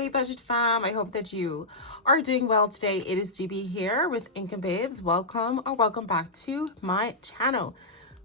Hey budget fam, I hope that you are doing well today. It is GB here with Income Babes. Welcome or welcome back to my channel.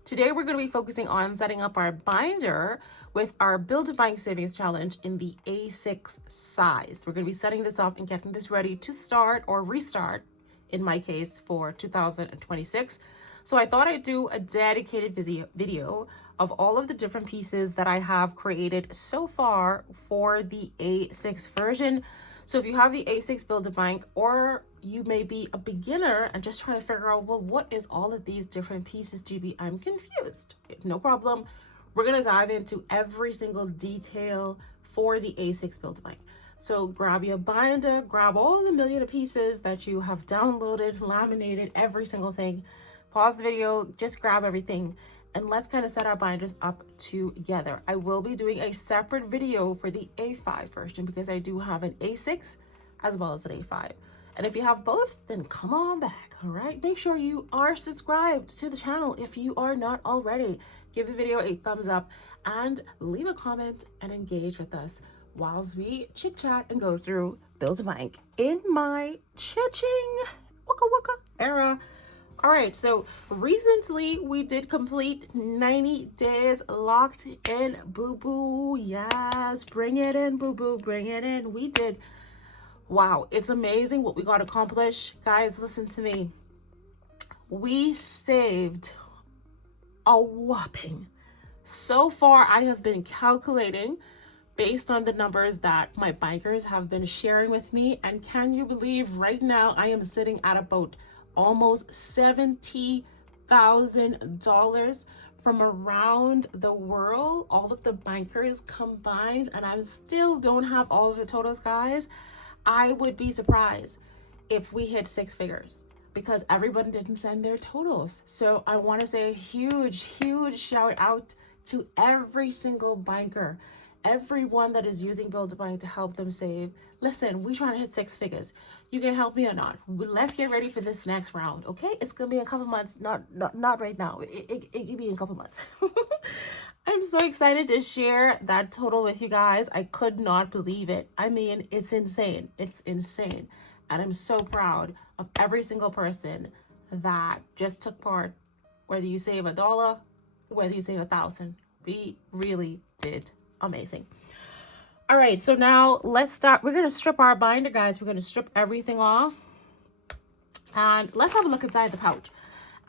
Today we're going to be focusing on setting up our binder with our Build a Bank Savings Challenge in the A6 size. We're going to be setting this up and getting this ready to start or restart, in my case, for 2026. So I thought I'd do a dedicated video of all of the different pieces that I have created so far for the A6 version. So if you have the A6 Build a Bank, or you may be a beginner and just trying to figure out, well, what is all of these different pieces, GB? I'm confused. No problem. We're going to dive into every single detail for the A6 Build a Bank. So grab your binder, grab all the million of pieces that you have downloaded, laminated, every single thing. Pause the video, just grab everything, and let's kind of set our binders up together. I will be doing a separate video for the A5 version because I do have an A6 as well as an A5. And if you have both, then come on back, all right? Make sure you are subscribed to the channel if you are not already. Give the video a thumbs up and leave a comment and engage with us whilst we chit chat and go through Build a Bank in my ching waka waka era. All right, so recently we did complete 90 days locked in, boo-boo. Yes, bring it in, boo-boo, bring it in. We did. Wow, it's amazing what we got accomplished. Guys, listen to me. We saved a whopping. So far, I have been calculating based on the numbers that my bankers have been sharing with me. And can you believe right now I am sitting at about almost $70,000 from around the world, all of the bankers combined, and I still don't have all of the totals, guys. I would be surprised if we hit six figures because everyone didn't send their totals. So I want to say a huge shout out to every single banker, everyone that is using Build a Bank to help them save. Listen, we're trying to hit six figures. You can help me or not. Let's get ready for this next round, okay? It's gonna be a couple months, not right now. It can be in a couple months. I'm so excited to share that total with you guys. I could not believe it. I mean, it's insane. It's insane. And I'm so proud of every single person that just took part, whether you save $1, whether you save 1,000. We really did amazing. All right, so now let's start. We're going to strip our binder, guys. We're going to strip everything off. And let's have a look inside the pouch.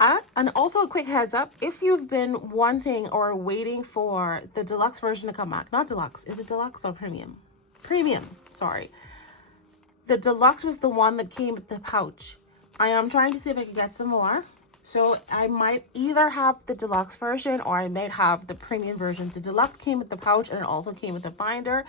And also a quick heads up, if you've been wanting or waiting for the deluxe version to come back, not deluxe, is it deluxe or premium? Premium, sorry. The deluxe was the one that came with the pouch. I am trying to see if I can get some more. So I might either have the deluxe version or I might have the premium version. The deluxe came with the pouch and it also came with the binder.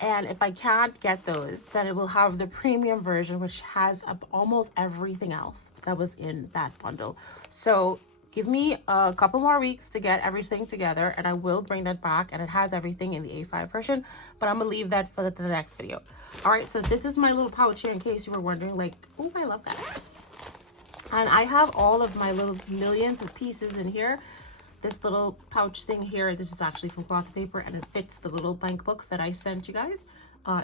And if I can't get those, then it will have the premium version, which has almost everything else that was in that bundle. So give me a couple more weeks to get everything together and I will bring that back, and it has everything in the A5 version, but I'm gonna leave that for the next video. All right, so this is my little pouch here in case you were wondering, like, oh, I love that. And I have all of my little millions of pieces in here. This little pouch thing here, this is actually from cloth paper and it fits the little bank book that I sent you guys.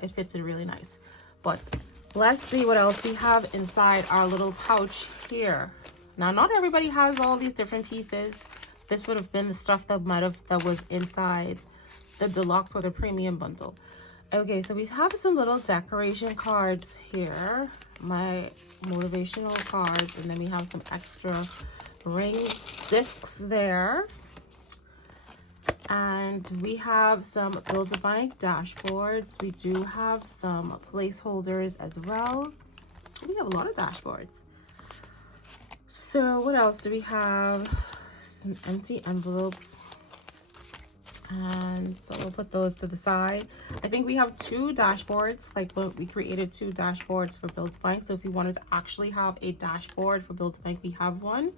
It fits it really nice. But let's see what else we have inside our little pouch here. Now, not everybody has all these different pieces. This would have been the stuff that was inside the deluxe or the premium bundle. Okay, so we have some little decoration cards here. My motivational cards, and then we have some extra rings, discs there, and we have some Build a Bank dashboards. We do have some placeholders as well. We have a lot of dashboards. So what else do we have? Some empty envelopes, and so we'll put those to the side. I think we have two dashboards, like we created two dashboards for Build a Bank. So if you wanted to actually have a dashboard for Build a Bank, we have one.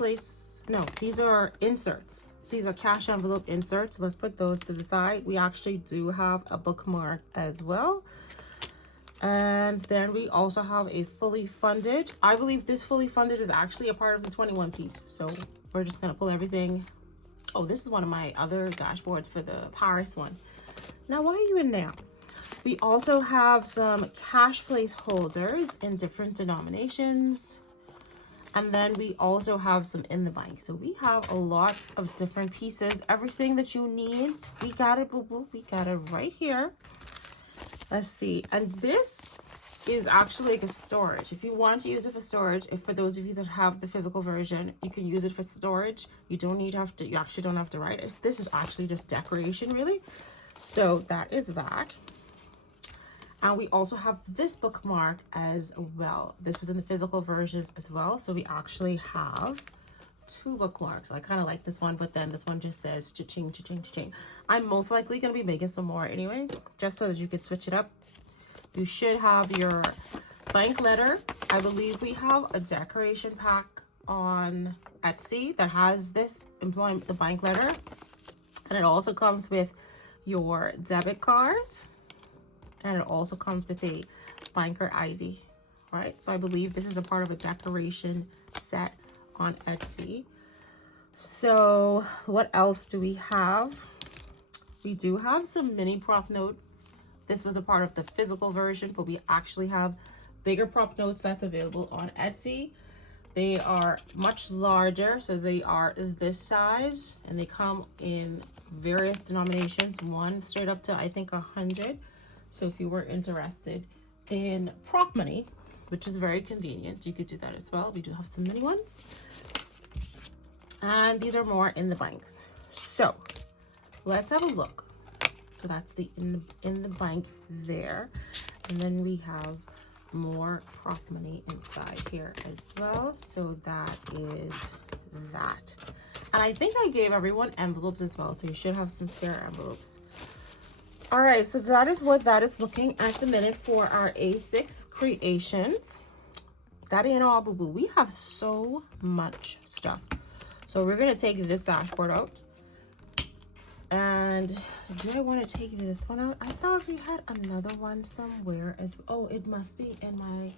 These are inserts. So these are cash envelope inserts. Let's put those to the side. We actually do have a bookmark as well. And then we also have a fully funded. I believe this fully funded is actually a part of the 21 piece. So we're just gonna pull everything. Oh, this is one of my other dashboards for the Paris one. Now, why are you in there? We also have some cash placeholders in different denominations. And then we also have some in the bank. So we have lots of different pieces. Everything that you need, we got it, boo-boo. We got it right here. Let's see. And this is actually like a storage. If you want to use it for storage, if for those of you that have the physical version, you can use it for storage. You actually don't have to write it. This is actually just decoration, really. So that is that. And we also have this bookmark as well. This was in the physical versions as well. So we actually have 2 bookmarks. I kind of like this one, but then this one just says cha-ching, cha-ching, cha-ching. I'm most likely going to be making some more anyway, just so that you could switch it up. You should have your bank letter. I believe we have a decoration pack on Etsy that has this the bank letter. And it also comes with your debit card. And it also comes with a banker ID, right? So I believe this is a part of a decoration set on Etsy. So what else do we have? We do have some mini prop notes. This was a part of the physical version, but we actually have bigger prop notes that's available on Etsy. They are much larger, so they are this size, and they come in various denominations, one straight up to I think 100. So if you were interested in prop money, which is very convenient, you could do that as well. We do have some mini ones. And these are more in the banks. So let's have a look. So that's the in the bank there. And then we have more prop money inside here as well. So that is that. And I think I gave everyone envelopes as well. So you should have some spare envelopes. All right, so that is what that is looking at the minute for our A6 creations. That ain't all, boo-boo. We have so much stuff. So we're going to take this dashboard out. And do I want to take this one out? I thought we had another one somewhere. Oh, it must be in my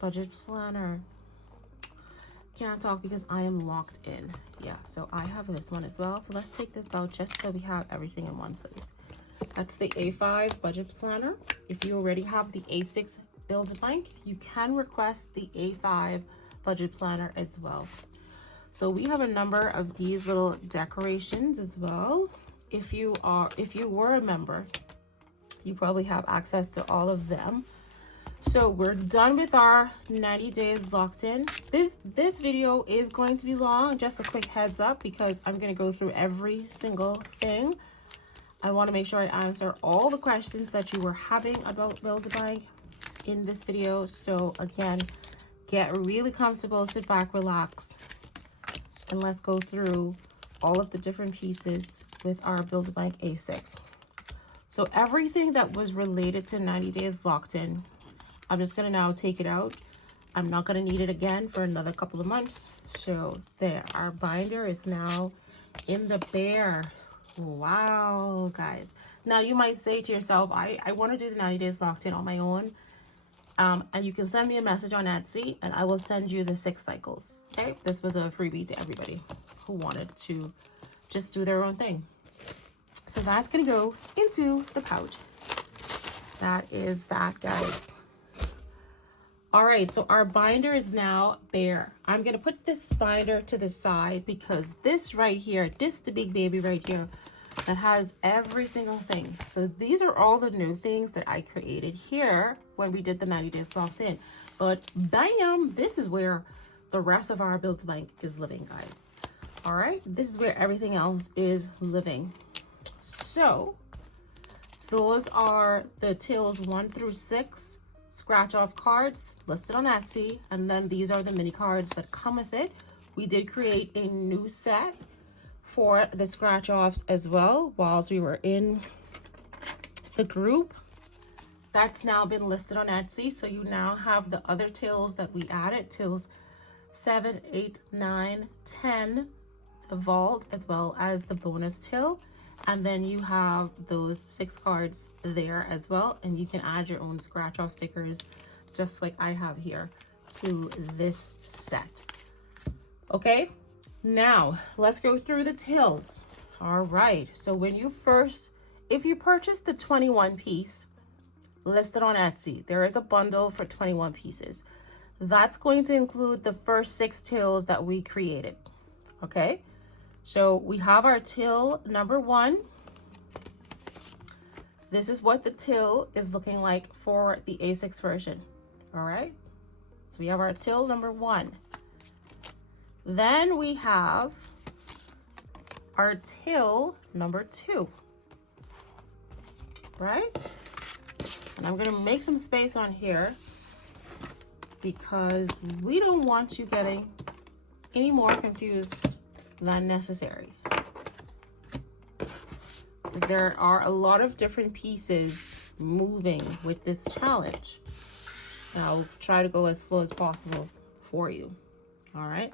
budget planner. Can't talk because I am locked in. Yeah, so I have this one as well. So let's take this out just so we have everything in one place. That's the A5 budget planner. If you already have the A6 Build-A-Bank, you can request the A5 budget planner as well. So we have a number of these little decorations as well. If you were a member, you probably have access to all of them. So we're done with our 90 days locked in. This video is going to be long, just a quick heads up, because I'm going to go through every single thing. I want to make sure I answer all the questions that you were having about Build-A-Bank in this video. So again, get really comfortable, sit back, relax, and let's go through all of the different pieces with our Build-A-Bank A6. So everything that was related to 90 days locked in, I'm just going to now take it out. I'm not going to need it again for another couple of months. So there, our binder is now in the bare. Wow, guys. Now you might say to yourself, I want to do the 90 days locked in on my own. And you can send me a message on Etsy and I will send you the 6 cycles. Okay, this was a freebie to everybody who wanted to just do their own thing. So that's going to go into the pouch. That is that, guys. All right, so our binder is now bare. I'm going to put this binder to the side because this right here, this the big baby right here, that has every single thing. So these are all the new things that I created here when we did the 90 days locked in. But bam, this is where the rest of our Build-A-Bank is living, guys. All right, this is where everything else is living. So those are the tills 1 through 6 scratch off cards listed on Etsy, and then these are the mini cards that come with it. We did create a new set for the scratch offs as well whilst we were in the group. That's now been listed on Etsy, so you now have the other tills that we added, tills 7, 8, 9, 10, the vault, as well as the bonus till. And then you have those 6 cards there as well. And you can add your own scratch off stickers, just like I have here, to this set. Okay, now let's go through the tills. All right, so when you first if you purchase the 21 piece listed on Etsy, there is a bundle for 21 pieces. That's going to include the first 6 tills that we created. Okay, so we have our till number 1. This is what the till is looking like for the A6 version. All right, so we have our till number 1. Then we have our till number 2, right? And I'm gonna make some space on here because we don't want you getting any more confused than necessary. Because there are a lot of different pieces moving with this challenge. And I'll try to go as slow as possible for you. All right.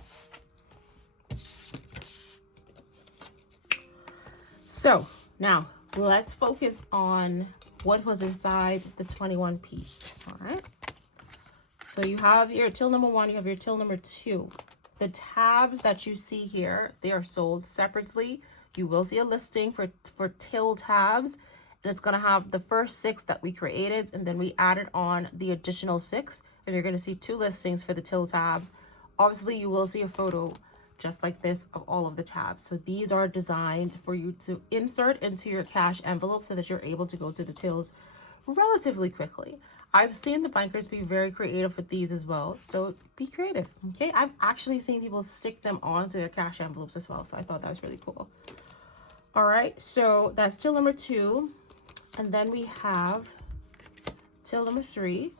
So now let's focus on what was inside the 21 piece. All right. So you have your till number 1, you have your till number 2. The tabs that you see here, they are sold separately. You will see a listing for till tabs, and it's going to have the first 6 that we created, and then we added on the additional 6, and you're going to see 2 listings for the till tabs. Obviously, you will see a photo just like this of all of the tabs. So these are designed for you to insert into your cash envelope so that you're able to go to the tills relatively quickly. I've seen the bankers be very creative with these as well, so be creative. Okay, I've actually seen people stick them onto their cash envelopes as well, so I thought that was really cool. All right, so that's till number 2, and then we have till number 3,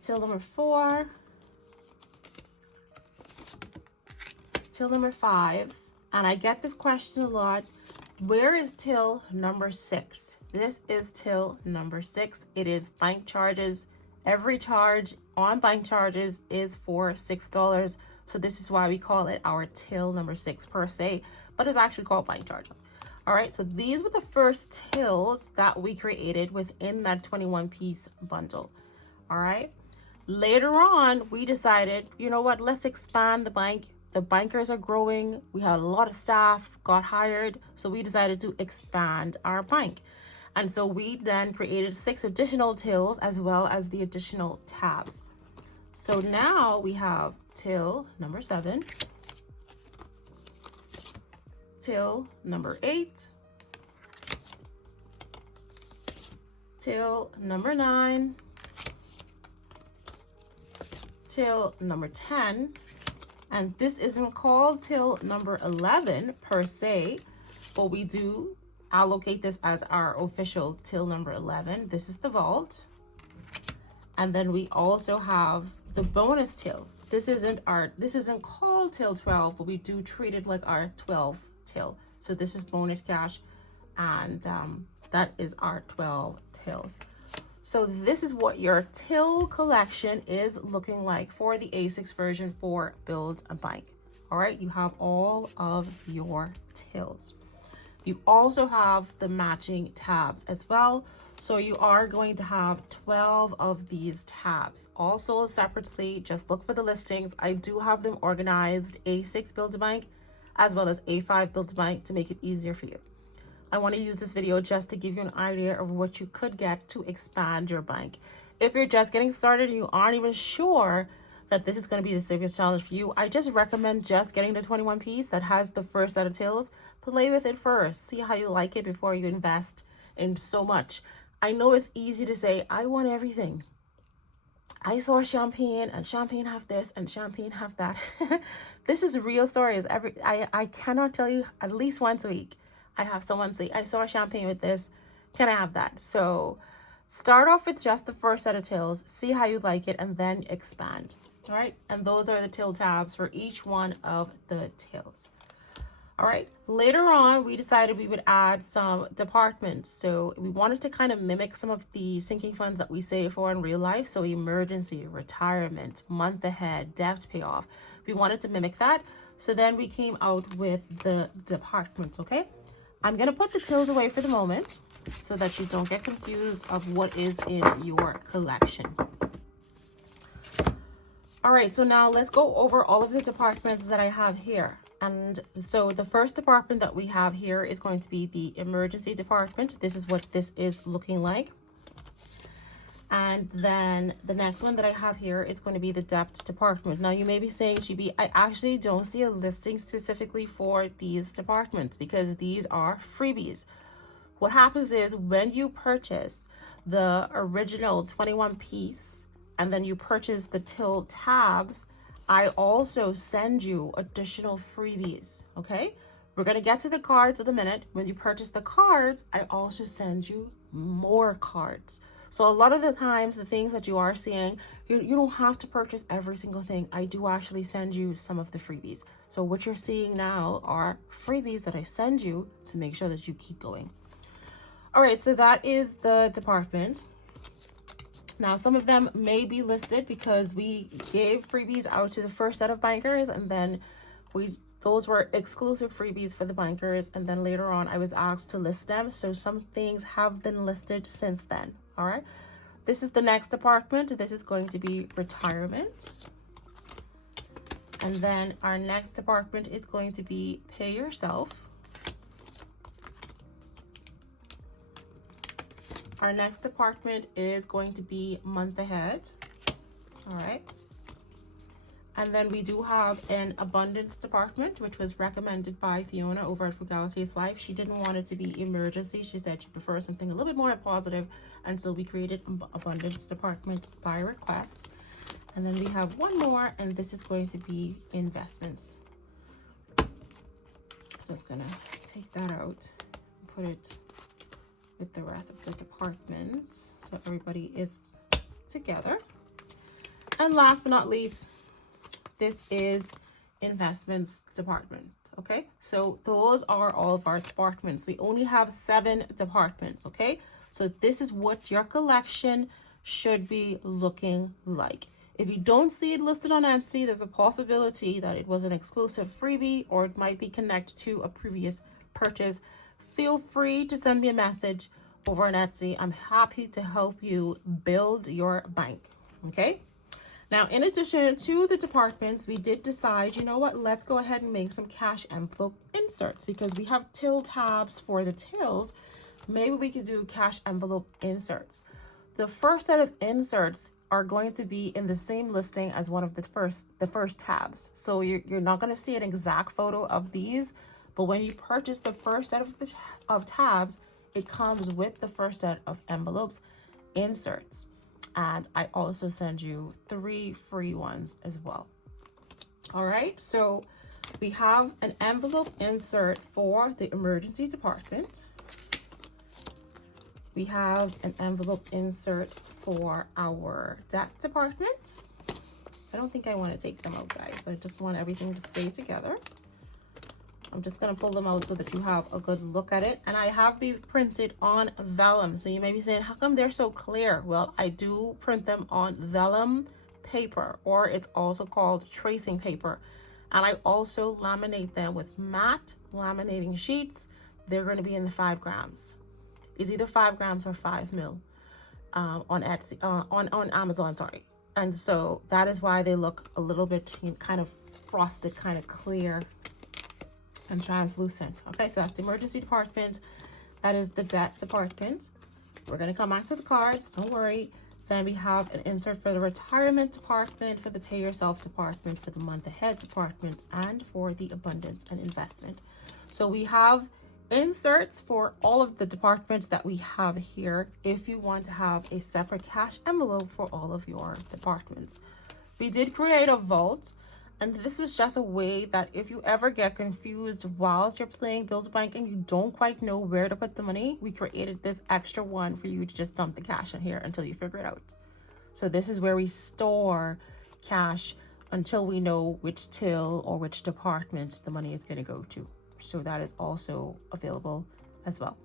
till number 4, till number 5, and I get this question a lot. Where is till number 6? This is till number 6. It is bank charges. Every charge on bank charges is for $6. So this is why we call it our till number 6 per se, but it's actually called bank charge. All right, so these were the first tills that we created within that 21 piece bundle. All right, later on, we decided, you know what, let's expand the bank. The bankers are growing. We had a lot of staff, got hired. So we decided to expand our bank. And so we then created 6 additional tills as well as the additional tabs. So now we have till number 7, till number 8, till number 9, till number 10, and this isn't called till number 11 per se, but we do allocate this as our official till number 11. This is the vault. And then we also have the bonus till. This isn't called till 12, but we do treat it like our 12 till. So this is bonus cash, and that is our 12 tills. So this is what your till collection is looking like for the A6 version for Build a Bank. All right, you have all of your tills. You also have the matching tabs as well. So you are going to have 12 of these tabs. Also separately, just look for the listings. I do have them organized, A6 Build a Bank as well as A5 Build a Bank, to make it easier for you. I want to use this video just to give you an idea of what you could get to expand your bank. If you're just getting started and you aren't even sure that this is going to be the serious challenge for you, I just recommend just getting the 21 piece that has the first set of tills. Play with it first. See how you like it before you invest in so much. I know it's easy to say, I want everything. I saw champagne and champagne have this and champagne have that. This is real stories. I cannot tell you at least once a week I have someone say, I saw champagne with this, can I have that? So start off with just the first set of tills, see how you like it, and then expand. All right, and those are the till tabs for each one of the tills. All right, later on, we decided we would add some departments. So we wanted to kind of mimic some of the sinking funds that we save for in real life. So emergency, retirement, month ahead, debt payoff. We wanted to mimic that. So then we came out with the departments, okay? I'm gonna put the tills away for the moment so that you don't get confused of what is in your collection. All right, so now let's go over all of the departments that I have here. And so the first department that we have here is going to be the emergency department. This is what this is looking like. And then the next one that I have here is going to be the debt department. Now you may be saying, GB, I actually don't see a listing specifically for these departments because these are freebies. What happens is when you purchase the original 21 piece and then you purchase the till tabs, I also send you additional freebies, okay? We're gonna get to the cards in a minute. When you purchase the cards, I also send you more cards. So a lot of the times, the things that you are seeing, you don't have to purchase every single thing. I do actually send you some of the freebies. So what you're seeing now are freebies that I send you to make sure that you keep going. All right, so that is the department. Now, some of them may be listed because we gave freebies out to the first set of bankers, and then those were exclusive freebies for the bankers, and then later on I was asked to list them. So some things have been listed since then. All right, this is the next department. This is going to be retirement. And then our next department is going to be pay yourself. Our next department is going to be month ahead. All right. And then we do have an abundance department, which was recommended by Fiona over at Frugality's Life. She didn't want it to be emergency. She said she prefers something a little bit more positive. And so we created abundance department by request. And then we have one more, and this is going to be investments. I'm just gonna take that out and put it with the rest of the departments so everybody is together. And last but not least, this is investments department. Okay, so those are all of our departments. We only have 7 departments. Okay, so this is what your collection should be looking like. If you don't see it listed on Etsy, there's a possibility that it was an exclusive freebie or it might be connected to a previous purchase. Feel free to send me a message over on Etsy. I'm happy to help you build your bank. Okay. Now, in addition to the departments, we did decide, you know what, let's go ahead and make some cash envelope inserts because we have till tabs for the tills. Maybe we could do cash envelope inserts. The first set of inserts are going to be in the same listing as one of the first tabs. So you're not going to see an exact photo of these, but when you purchase the first set of tabs, it comes with the first set of envelopes inserts. And I also send you 3 free ones as well. All right, so we have an envelope insert for the emergency department. We have an envelope insert for our debt department. I don't think I want to take them out, guys. I just want everything to stay together. I'm just going to pull them out so that you have a good look at it. And I have these printed on vellum. So you may be saying, how come they're so clear? Well, I do print them on vellum paper, or it's also called tracing paper. And I also laminate them with matte laminating sheets. They're going to be in the 5 grams. It's either 5 grams or 5 mil on Etsy, on Amazon, sorry. And so that is why they look a little bit kind of frosted, kind of clear and translucent. Okay, so that's the emergency department. That is the debt department. We're going to come back to the cards, don't worry. Then we have an insert for the retirement department, for the pay yourself department, for the month ahead department, and for the abundance and investment. So we have inserts for all of the departments that we have here if you want to have a separate cash envelope for all of your departments. We did create a vault. And this was just a way that if you ever get confused whilst you're playing Build a Bank and you don't quite know where to put the money, we created this extra one for you to just dump the cash in here until you figure it out. So this is where we store cash until we know which till or which department the money is going to go to. So that is also available as well.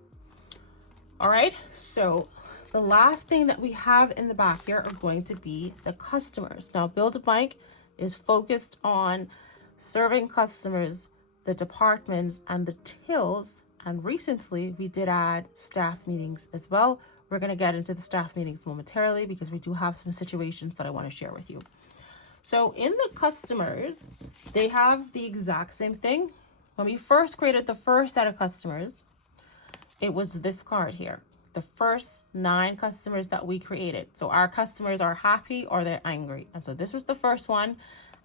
All right, so the last thing that we have in the back here are going to be the customers. Now, Build a Bank is focused on serving customers, the departments, and the tills. And recently, we did add staff meetings as well. We're going to get into the staff meetings momentarily because we do have some situations that I want to share with you. So in the customers, they have the exact same thing. When we first created the first set of customers, it was this card here. The first 9 customers that we created. So our customers are happy or they're angry. And so this was the first one.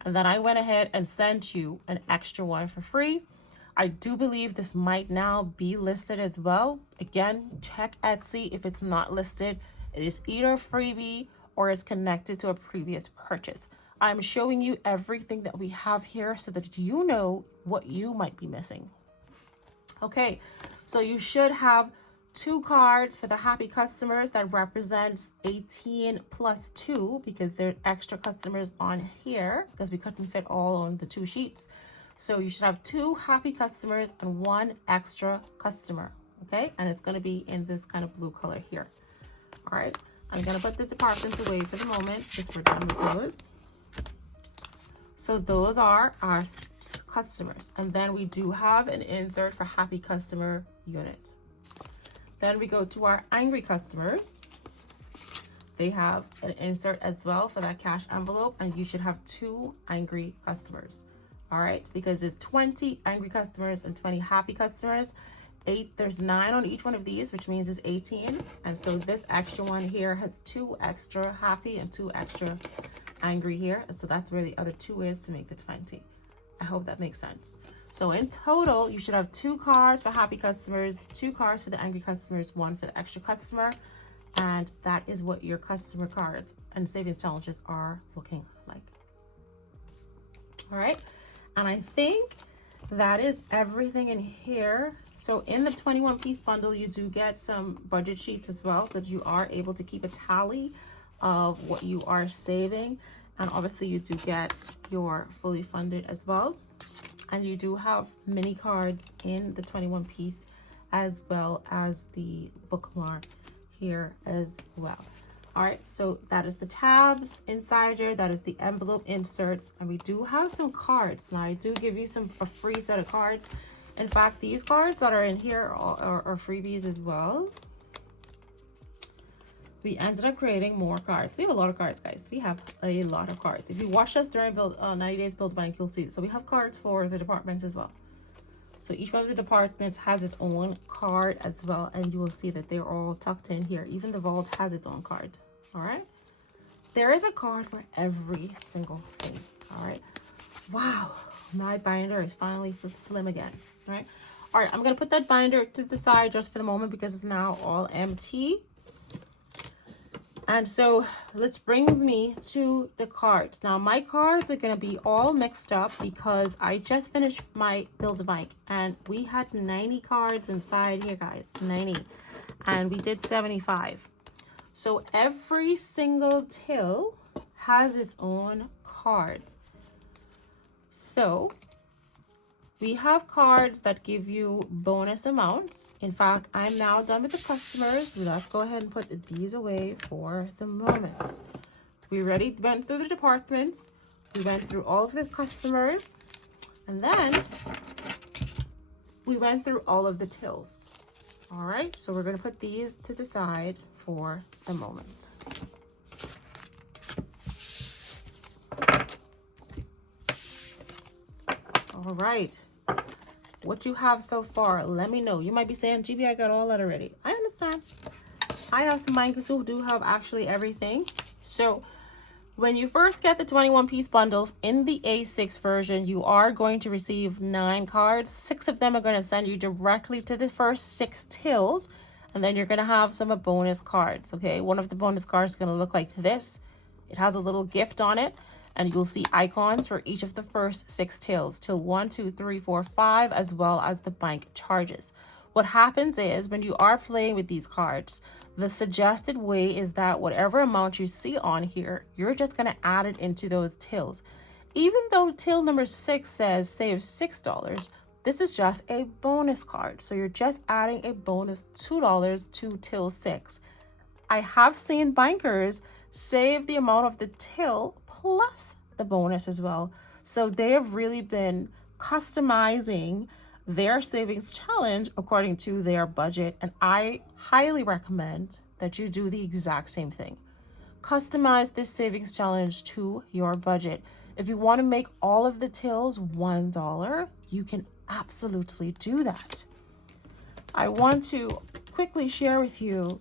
And then I went ahead and sent you an extra one for free. I do believe this might now be listed as well. Again, check Etsy if it's not listed. It is either a freebie or it's connected to a previous purchase. I'm showing you everything that we have here so that you know what you might be missing. Okay, so you should have 2 cards for the happy customers that represents 18 plus 2 because there are extra customers on here because we couldn't fit all on the 2 sheets. So you should have 2 happy customers and 1 extra customer, okay? And it's going to be in this kind of blue color here. All right, I'm going to put the departments away for the moment because we're done with those. So those are our customers. And then we do have an insert for happy customer unit. Then we go to our angry customers. They have an insert as well for that cash envelope, and you should have 2 angry customers. All right, because there's 20 angry customers and 20 happy customers. There's 9 on each one of these, which means it's 18. And so this extra one here has 2 extra happy and 2 extra angry here. So that's where the other 2 is to make the 20. I hope that makes sense. So in total, you should have 2 cards for happy customers, 2 cards for the angry customers, 1 for the extra customer. And that is what your customer cards and savings challenges are looking like. All right. And I think that is everything in here. So in the 21-piece bundle, you do get some budget sheets as well, so that you are able to keep a tally of what you are saving. And obviously you do get your fully funded as well. And you do have mini cards in the 21-piece as well as the bookmark here as well. All right, so that is the tabs inside here. That is the envelope inserts. And we do have some cards. Now, I do give you a free set of cards. In fact, these cards that are in here are freebies as well. We ended up creating more cards. We have a lot of cards, guys. We have a lot of cards. If you watch us during 90 Days Build Bank, you'll see. So we have cards for the departments as well. So each one of the departments has its own card as well. And you will see that they're all tucked in here. Even the vault has its own card. All right. There is a card for every single thing. All right. Wow. My binder is finally slim again. All right. All right. I'm going to put that binder to the side just for the moment because it's now all empty. And so this brings me to the cards. Now my cards are going to be all mixed up because I just finished my Build-A-Bank and we had 90 cards inside here, guys, 90, and we did 75. So every single till has its own cards. So we have cards that give you bonus amounts. In fact, I'm now done with the customers. Let's go ahead and put these away for the moment. We already went through the departments. We went through all of the customers. And then we went through all of the tills. All right, so we're going to put these to the side for the moment. All right, what you have so far, let me know. You might be saying, GB, I got all that already. I understand. I have some bankers who do have actually everything. So when you first get the 21-piece bundle in the A6 version, you are going to receive 9 cards. 6 of them are going to send you directly to the first 6 tills. And then you're going to have some bonus cards, okay? One of the bonus cards is going to look like this. It has a little gift on it. And you'll see icons for each of the first 6 tills, till 1, 2, 3, 4, 5, as well as the bank charges. What happens is when you are playing with these cards, the suggested way is that whatever amount you see on here, you're just going to add it into those tills. Even though till number 6 says save $6, this is just a bonus card. So you're just adding a bonus $2 to till 6. I have seen bankers save the amount of the till plus the bonus as well. So they have really been customizing their savings challenge according to their budget. And I highly recommend that you do the exact same thing. Customize this savings challenge to your budget. If you want to make all of the tills $1, you can absolutely do that. I want to quickly share with you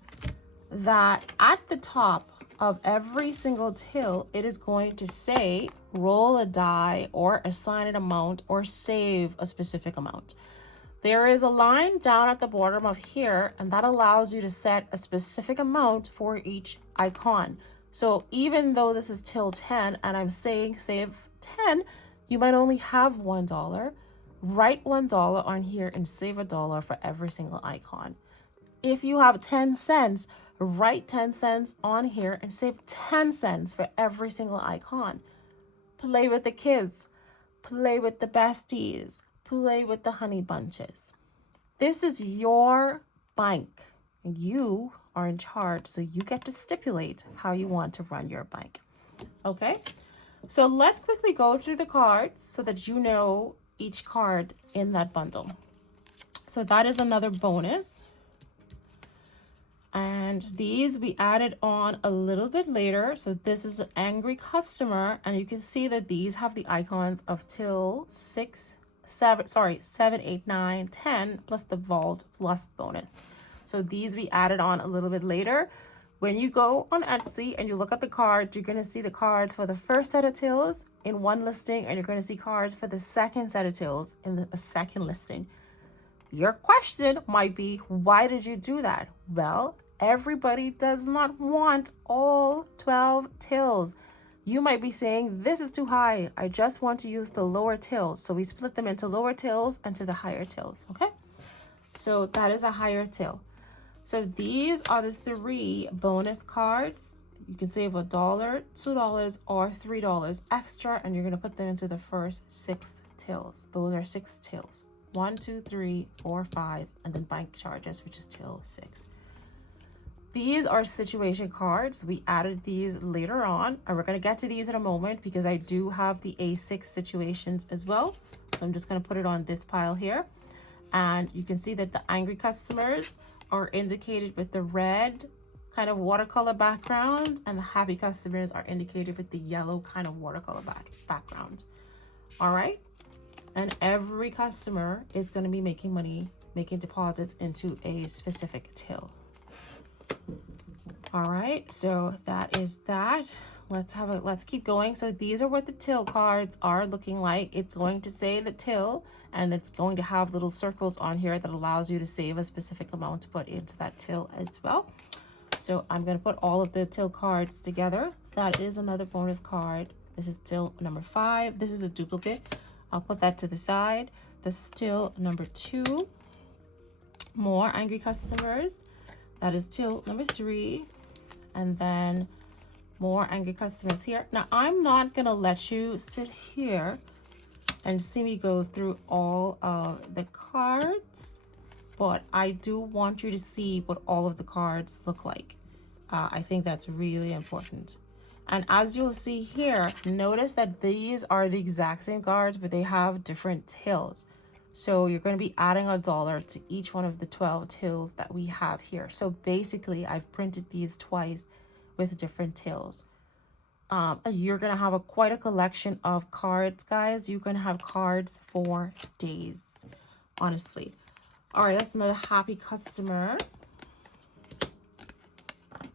that at the top of every single till, it is going to say roll a die or assign an amount or save a specific amount. There is a line down at the bottom of here, and that allows you to set a specific amount for each icon. So even though this is till 10 and I'm saying save 10, you might only have $1. Write $1 on here and save $1 for every single icon. If you have 10 cents, write 10 cents on here and save 10 cents for every single icon. Play with the kids, play with the besties, play with the honey bunches. This is your bank. You are in charge, so you get to stipulate how you want to run your bank. Okay, so let's quickly go through the cards so that you know each card in that bundle. So that is another bonus. And these we added on a little bit later. So this is an angry customer, and you can see that these have the icons of till 7, 8, 9, 10 plus the vault plus bonus. So these we added on a little bit later. When you go on Etsy and you look at the cards, you're going to see the cards for the first set of tills in one listing, and you're going to see cards for the second set of tills in the second listing. Your question might be, why did you do that? Well, everybody does not want all 12 tills. You might be saying, this is too high. I just want to use the lower tills. So we split them into lower tills and to the higher tills, okay? So that is a higher till. So these are the 3 bonus cards. You can save $1, $2, or $3 extra, and you're going to put them into the first 6 tills. Those are 6 tills. 1, 2, 3, 4, 5, and then bank charges, which is till 6. These are situation cards. We added these later on, and we're going to get to these in a moment because I do have the A6 situations as well. So I'm just going to put it on this pile here. And you can see that the angry customers are indicated with the red kind of watercolor background, and the happy customers are indicated with the yellow kind of watercolor background. All right. And every customer is going to be making money, making deposits into a specific till. All right, so that is that. Let's keep going. So these are what the till cards are looking like. It's going to say the till, and it's going to have little circles on here that allows you to save a specific amount to put into that till as well. So I'm going to put all of the till cards together. That is another bonus card. This is till number 5. This is a duplicate. I'll put that to the side. This is till number 2. More angry customers. That is till number 3. And then more angry customers here. Now, I'm not going to let you sit here and see me go through all of the cards, but I do want you to see what all of the cards look like. I think that's really important. And as you'll see here, notice that these are the exact same cards, but they have different tills. So you're going to be adding $1 to each one of the 12 tills that we have here. So basically, I've printed these twice with different tills. You're going to have quite a collection of cards, guys. You're going to have cards for days, honestly. All right, that's another happy customer.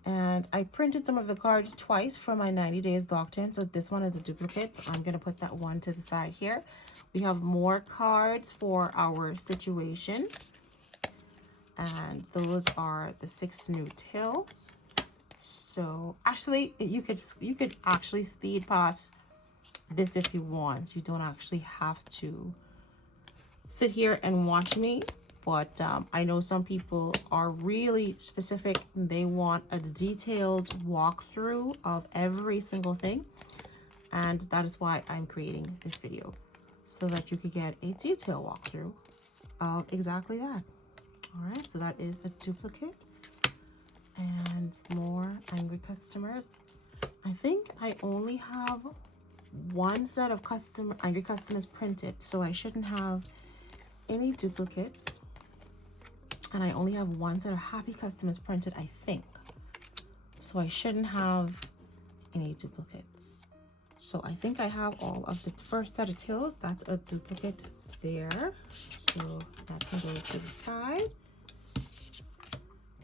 And I printed some of the cards twice for my 90 days locked in. So this one is a duplicate. So I'm going to put that one to the side here. We have more cards for our situation. And those are the 6 new tills. So actually, you could actually speed past this if you want. You don't actually have to sit here and watch me. But I know some people are really specific. They want a detailed walkthrough of every single thing. And that is why I'm creating this video, so that you could get a detailed walkthrough of exactly that. All right, so that is a duplicate. And more angry customers. I think I only have one set of angry customers printed, so I shouldn't have any duplicates. And I only have one set of happy customers printed, I think. So I shouldn't have need duplicates. So I think I have all of the first set of tills. That's a duplicate there. So that can go to the side.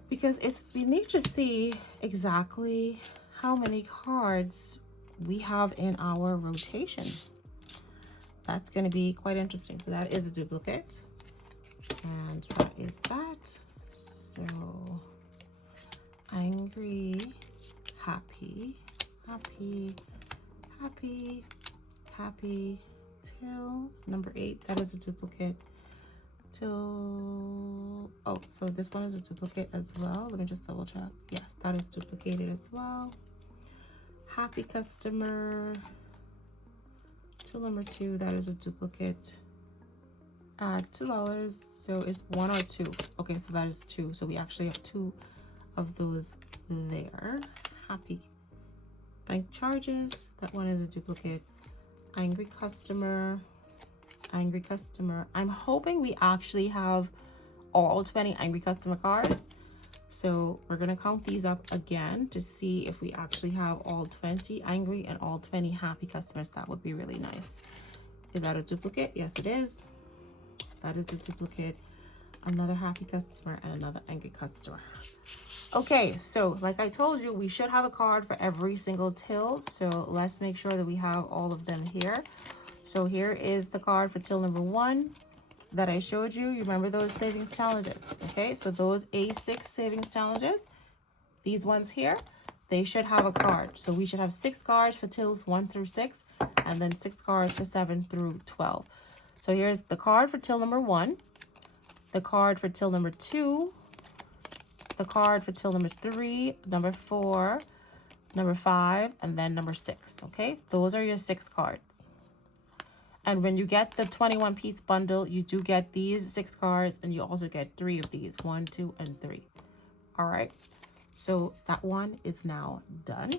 Because we need to see exactly how many cards we have in our rotation. That's going to be quite interesting. So that is a duplicate. And that is that. So angry, happy, happy, happy, happy, till number 8. That is a duplicate. Till, oh, so this one is a duplicate as well. Let me just double check. Yes, that is duplicated as well. Happy customer. Till number 2, that is a duplicate. $2. So it's 1 or 2. Okay, so that is 2. So we actually have 2 of those there. Happy bank charges. That one is a duplicate. Angry customer. Angry customer. I'm hoping we actually have all 20 angry customer cards. So we're gonna count these up again to see if we actually have all 20 angry and all 20 happy customers. That would be really nice. Is that a duplicate? Yes, it is. That is a duplicate. Another happy customer and another angry customer. Okay, so like I told you, we should have a card for every single till. So let's make sure that we have all of them here. So here is the card for till number 1 that I showed you. You remember those savings challenges, okay? So those A6 savings challenges, these ones here, they should have a card. So we should have 6 cards for tills 1 through 6, and then 6 cards for 7 through 12. So here's the card for till number 1, the card for till number 2, the card for till number 3, number 4, number 5, and then number 6, okay? Those are your 6 cards. And when you get the 21-piece bundle, you do get these 6 cards, and you also get 3 of these, 1, 2, and 3. All right, so that one is now done.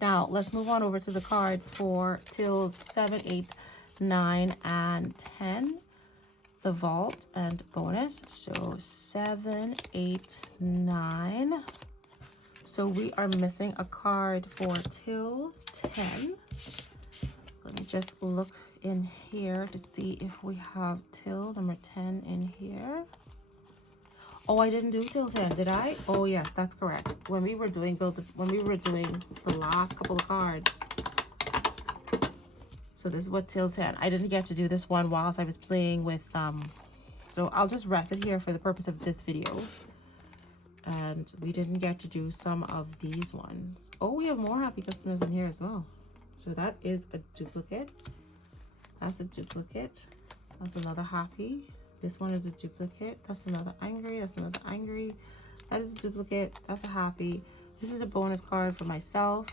Now let's move on over to the cards for tills 7, 8, 9, and 10. The vault and bonus. So 7, 8, 9. So we are missing a card for till 10. Let me just look in here to see if we have till number 10 in here. Oh, I didn't do till 10, did I? Oh yes, that's correct. When we were doing the last couple of cards. So this is what till 10. I didn't get to do this one whilst I was playing with so I'll just rest it here for the purpose of this video. And we didn't get to do some of these ones. Oh, we have more happy customers in here as well. So that is a duplicate. That's a duplicate. That's another happy. This one is a duplicate. That's another angry. That's another angry. That is a duplicate. That's a happy. This is a bonus card for myself.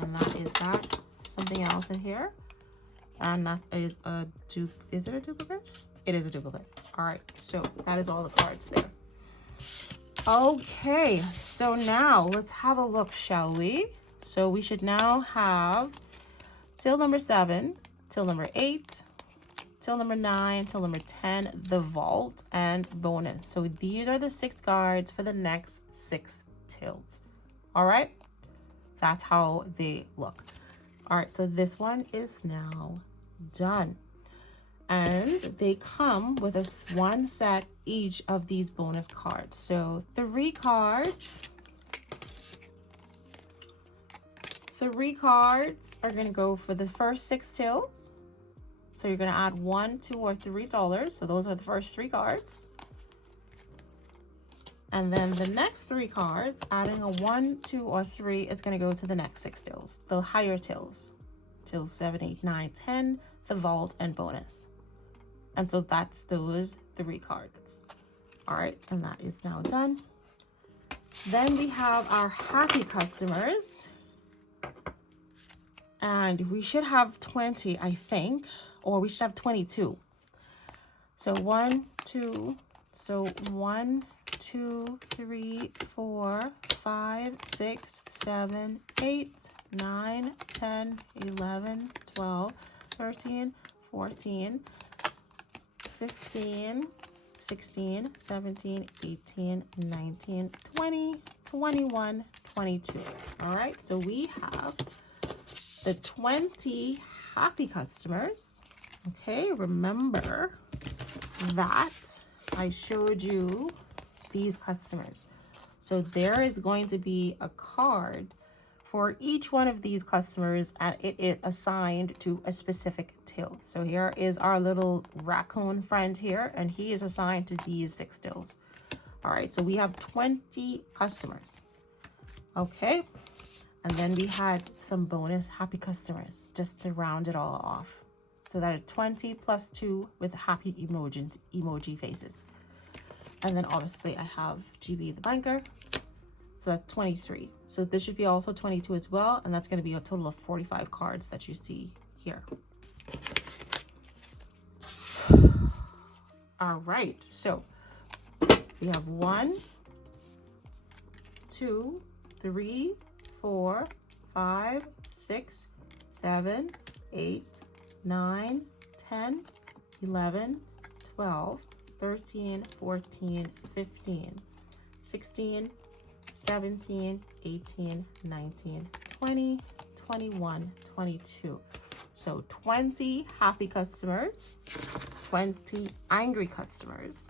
And that is that. Something else in here. And that is a is it a duplicate? It is a duplicate. All right. So that is all the cards there. Okay. So now let's have a look, shall we? So we should now have till number 7, till number 8, till number 9, till number 10, the vault and bonus. So these are the 6 cards for the next 6 tills. All right, that's how they look. All right, so this one is now done. And they come with one set each of these bonus cards. So 3 cards. 3 cards are going to go for the first 6 tills. So you're going to add $1, $2, or $3. So those are the first 3 cards. And then the next 3 cards, adding a 1, 2, or 3, is going to go to the next 6 tills, the higher tills. Tills 7, 8, 9, 10, the vault, and bonus. And so that's those 3 cards. All right, and that is now done. Then we have our happy customers. And we should have 20, I think, or we should have 22. So 1, 2, so 1, 2, 3, 4, 5, 6, 7, 8, 9, 10, 11, 12, 13, 14, 15, 16, 17, 18, 19, 20, 21, 22. All right, so we have the 20 happy customers. Okay, remember that I showed you these customers. So there is going to be a card for each one of these customers, and it is assigned to a specific till. So here is our little raccoon friend here, and he is assigned to these 6 tills. All right, so we have 20 customers. Okay, and then we had some bonus happy customers just to round it all off. So that is 20 plus 2 with happy emoji faces. And then obviously I have GB the banker. So that's 23. So this should be also 22 as well. And that's going to be a total of 45 cards that you see here. All right. So we have 1, 2, 3, 4, 5, 6, 7, 8, 9, 10, 11, 12, 13, 14, 15, 16, 17, 18, 19, 20, 21, 22. So 20 happy customers, 20 angry customers.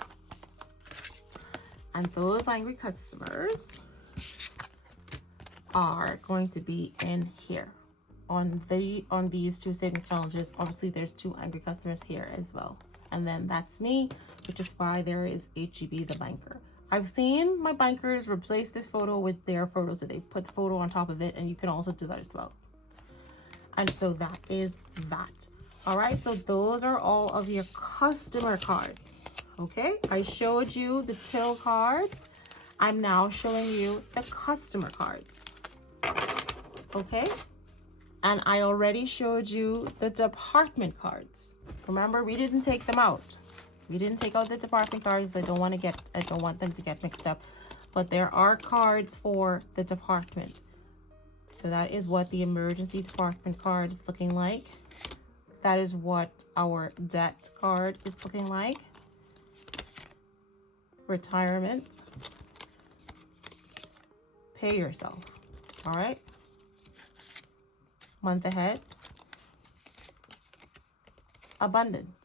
And those angry customers are going to be in here on these 2 savings challenges. Obviously there's 2 angry customers here as well. And then that's me, which is why there is HGB the banker. I've seen my bankers replace this photo with their photo, so they put the photo on top of it, and you can also do that as well. And so that is that. All right, so those are all of your customer cards. Okay, I showed you the till cards. I'm now showing you the customer cards. Okay, and I already showed you the department cards. Remember, we didn't take them out. We didn't take out the department cards. I don't want them to get mixed up. But there are cards for the department. So that is what the emergency department card is looking like. That is what our debt card is looking like. Retirement. Pay yourself. All right. Month ahead. Abundance.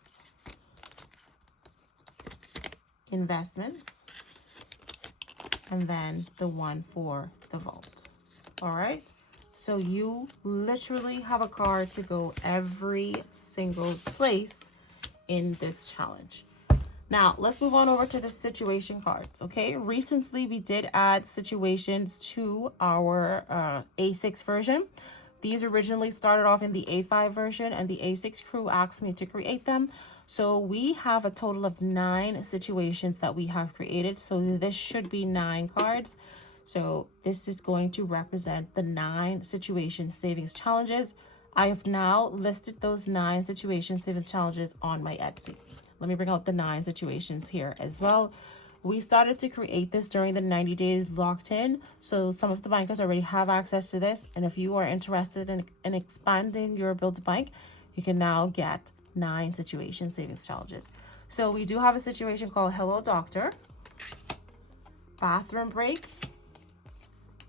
Investments, and then the one for the vault. All right, so you literally have a card to go every single place in this challenge. Now let's move on over to the situation cards. Okay, recently we did add situations to our A6 version. These originally started off in the A5 version, and the A6 crew asked me to create them. So we have a total of 9 situations that we have created. So this should be 9 cards. So this is going to represent the 9 situation savings challenges. I have now listed those 9 situation savings challenges on my Etsy. Let me bring out the 9 situations here as well. We started to create this during the 90 days locked in. So some of the bankers already have access to this. And if you are interested in expanding your Build to Bank, you can now get 9 situation savings challenges. So we do have a situation called Hello Doctor, Bathroom Break,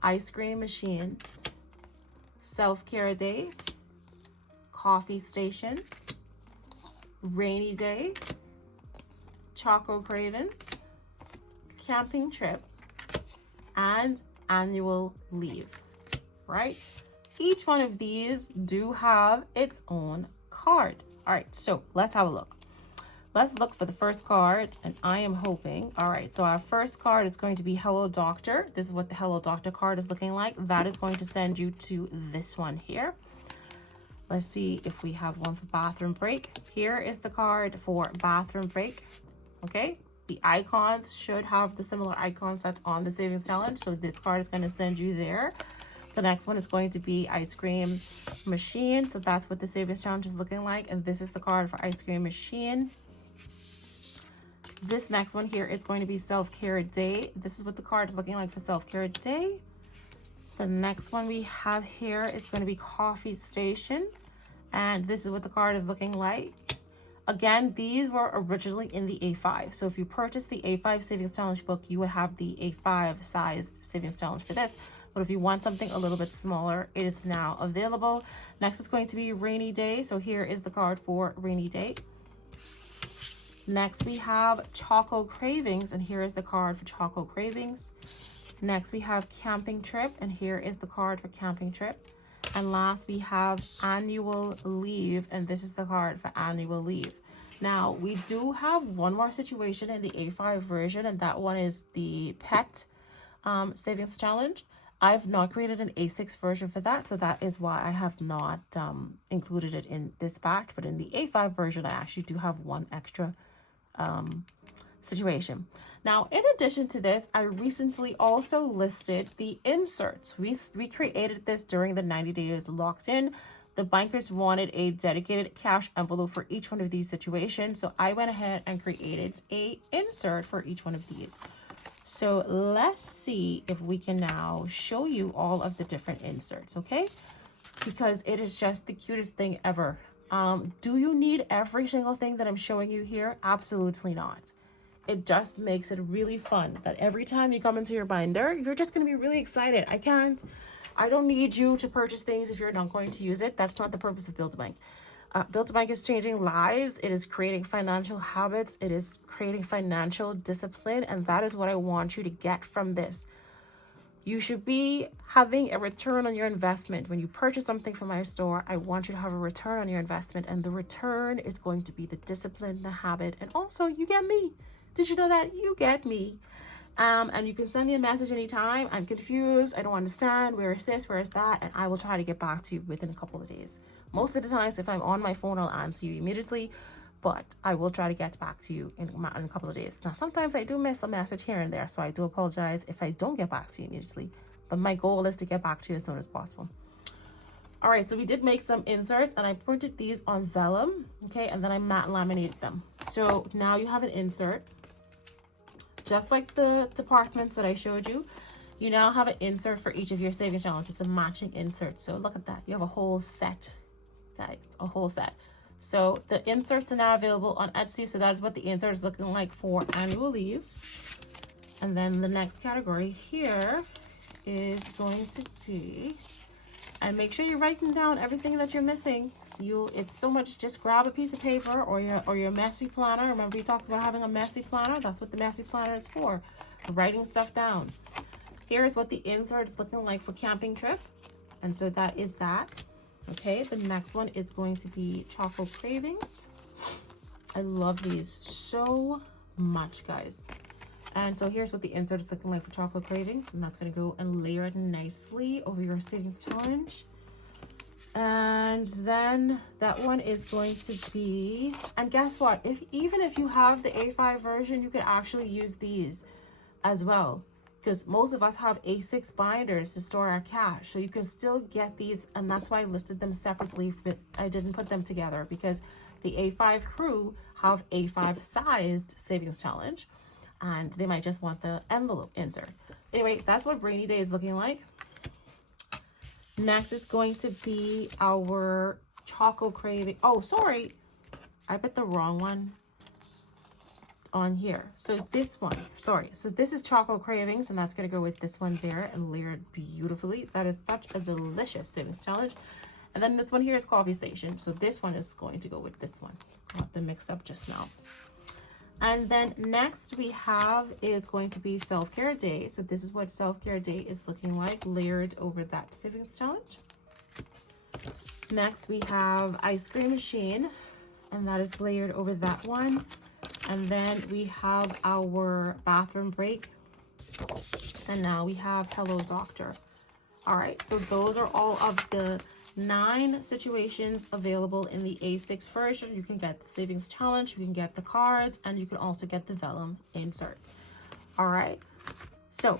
Ice Cream Machine, Self-Care Day, Coffee Station, Rainy Day, Choco Cravings, Camping Trip, and Annual Leave, right? Each one of these do have its own card. All right, so let's have a look. Let's look for the first card, and I am hoping, all right, so our first card is going to be Hello Doctor. This is what the Hello Doctor card is looking like. That is going to send you to this one here. Let's see if we have one for Bathroom Break. Here is the card for Bathroom Break, okay? The icons should have the similar icons that's on the savings challenge, so this card is going to send you there. The next one is going to be Ice Cream Machine. So that's what the savings challenge is looking like. And this is the card for Ice Cream Machine. This next one here is going to be Self-Care Day. This is what the card is looking like for Self-Care Day. The next one we have here is going to be Coffee Station. And this is what the card is looking like. Again, these were originally in the A5. So if you purchase the A5 Savings Challenge book, you would have the A5 sized Savings Challenge for this. But if you want something a little bit smaller, it is now available. Next is going to be Rainy Day. So here is the card for Rainy Day. Next, we have Choco Cravings, and here is the card for Choco Cravings. Next, we have Camping Trip, and here is the card for Camping Trip. And last, we have Annual Leave, and this is the card for Annual Leave. Now, we do have one more situation in the A5 version, and that one is the Pet Savings Challenge. I've not created an A6 version for that, so that is why I have not included it in this batch. But in the A5 version, I actually do have one extra situation. Now, in addition to this, I recently also listed the inserts. We created this during the 90 days locked in. The bankers wanted a dedicated cash envelope for each one of these situations, so I went ahead and created a insert for each one of these. So let's see if we can now show you all of the different inserts, okay? Because it is just the cutest thing ever. Do you need every single thing that I'm showing you here? Absolutely not. It just makes it really fun that every time you come into your binder, you're just going to be really excited. I don't need you to purchase things if you're not going to use it. That's not the purpose of Build-A-Bank. Build-A-Bank is changing lives. It is creating financial habits. It is creating financial discipline. And that is what I want you to get from this. You should be having a return on your investment. When you purchase something from my store, I want you to have a return on your investment. And the return is going to be the discipline, the habit, and also you get me. Did you know that? You get me. And you can send me a message anytime. I'm confused. I don't understand. Where is this? Where is that? And I will try to get back to you within a couple of days. Most of the times, if I'm on my phone, I'll answer you immediately. But I will try to get back to you in a couple of days. Now, sometimes I do miss a message here and there, so I do apologize if I don't get back to you immediately. But my goal is to get back to you as soon as possible. All right, so we did make some inserts, and I printed these on vellum, okay? And then I matte laminated them. So now you have an insert. Just like the departments that I showed you, you now have an insert for each of your savings challenge. It's a matching insert. So look at that. You have a whole set, guys, a whole set. So the inserts are now available on Etsy. So that is what the insert is looking like for Annual Leave. And then the next category here is going to be, and make sure you're writing down everything that you're missing. It's so much, just grab a piece of paper or your messy planner. Remember we talked about having a messy planner? That's what the messy planner is for, writing stuff down. Here's what the insert is looking like for Camping Trip. And so that is that. Okay, the next one is going to be Choco Cravings. I love these so much, guys. And so here's what the insert is looking like for Choco Cravings. And that's going to go and layer it nicely over your savings challenge. And then that one is going to be, and guess what? Even if you have the A5 version, you can actually use these as well. Because most of us have A6 binders to store our cash. So you can still get these. And that's why I listed them separately. I didn't put them together because the A5 crew have A5 sized savings challenge. And they might just want the envelope insert. Anyway, that's what Rainy Day is looking like. Next is going to be our Choco Craving. Oh, sorry. I put the wrong one on here. So this one, sorry. So this is Choco Cravings, and that's going to go with this one there and layer it beautifully. That is such a delicious savings challenge. And then this one here is Coffee Station. So this one is going to go with this one. Got them mixed up just now. And then next we have is going to be Self-Care Day. So this is what Self-Care Day is looking like, layered over that savings challenge. Next we have Ice Cream Machine, and that is layered over that one. And then we have our Bathroom Break. And now we have Hello Doctor. All right, so those are all of the 9 situations available in the A6 version. You can get the savings challenge, you can get the cards, and you can also get the vellum inserts. All right, so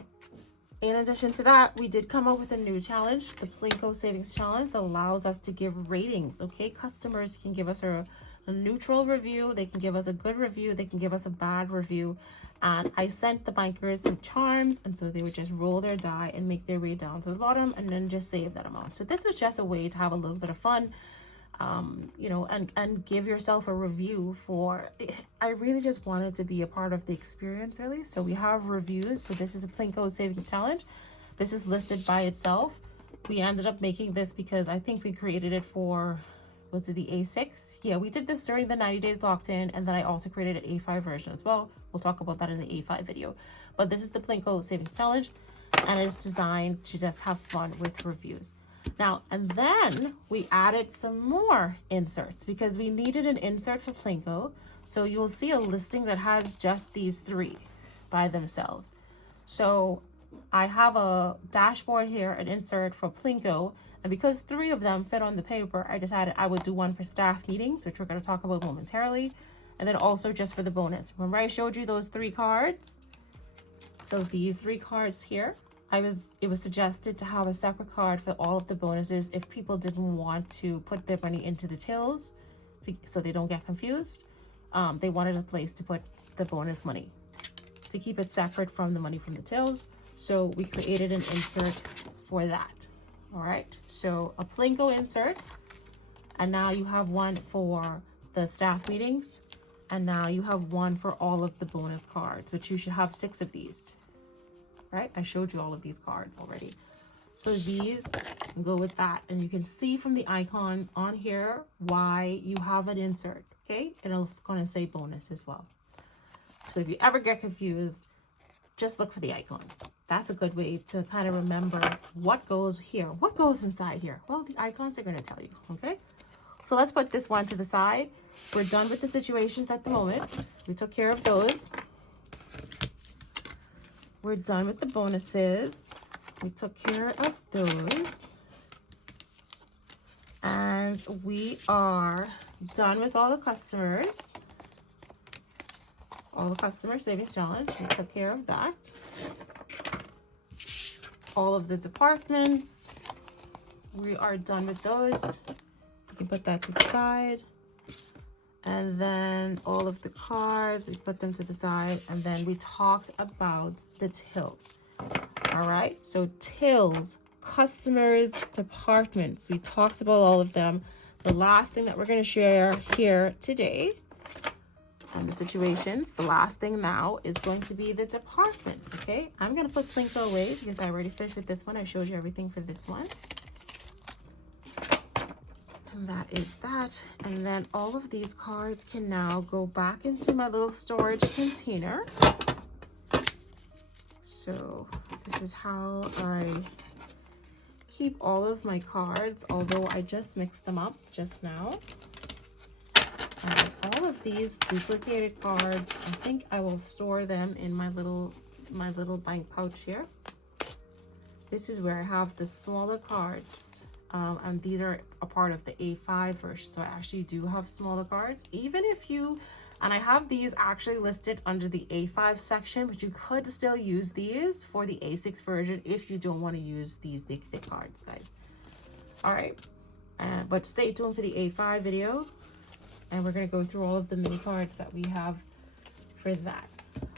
in addition to that, we did come up with a new challenge, the Plinko savings challenge, that allows us to give ratings. Okay, customers can give us a neutral review, they can give us a good review, they can give us a bad review. And I sent the bankers some charms, and so they would just roll their die and make their way down to the bottom and then just save that amount. So this was just a way to have a little bit of fun. you know, and give yourself a review for, I really just wanted to be a part of the experience, really. So we have reviews. So this is a Plinko savings challenge. This is listed by itself. We ended up making this because I think we created it for, was it the A6? Yeah, we did this during the 90 days locked in, and then I also created an A5 version as well. We'll talk about that in the A5 video. But this is the Plinko savings challenge, and it's designed to just have fun with reviews. Now, and then we added some more inserts because we needed an insert for Plinko. So you'll see a listing that has just these three by themselves. So I have a dashboard here, an insert for Plinko, and because three of them fit on the paper, I decided I would do one for staff meetings, which we're going to talk about momentarily, and then also just for the bonus. Remember I showed you those three cards? So these three cards here, it was suggested to have a separate card for all of the bonuses if people didn't want to put their money into the tills so they don't get confused. They wanted a place to put the bonus money to keep it separate from the money from the tills. So we created an insert for that. All right, so a Plinko insert, and now you have one for the staff meetings, and now you have one for all of the bonus cards, which you should have 6 of these. Right, I showed you all of these cards already. So these go with that, and you can see from the icons on here why you have an insert, okay? And it's going to say bonus as well. So if you ever get confused, just look for the icons. That's a good way to kind of remember what goes here. What goes inside here? Well, the icons are going to tell you, okay? So let's put this one to the side. We're done with the situations at the moment. We took care of those. We're done with the bonuses. We took care of those. And we are done with all the customers. All the customer savings challenge. We took care of that. All of the departments. We are done with those. You can put that to the side. And then all of the cards, we put them to the side. And then we talked about the tills. All right, so tills, customers, departments. We talked about all of them. The last thing that we're going to share here today on the situations, the last thing now is going to be the department, okay? I'm going to put Plinko away because I already finished with this one. I showed you everything for this one. And that is that. And then all of these cards can now go back into my little storage container. So this is how I keep all of my cards, although I just mixed them up just now. And all of these duplicated cards, I think I will store them in my little bank pouch here. This is where I have the smaller cards. And these are a part of the A5 version, so I actually do have smaller cards. Even if you, and I have these actually listed under the A5 section, but you could still use these for the A6 version if you don't want to use these big thick cards, guys. All right, but stay tuned for the A5 video, and we're gonna go through all of the mini cards that we have for that.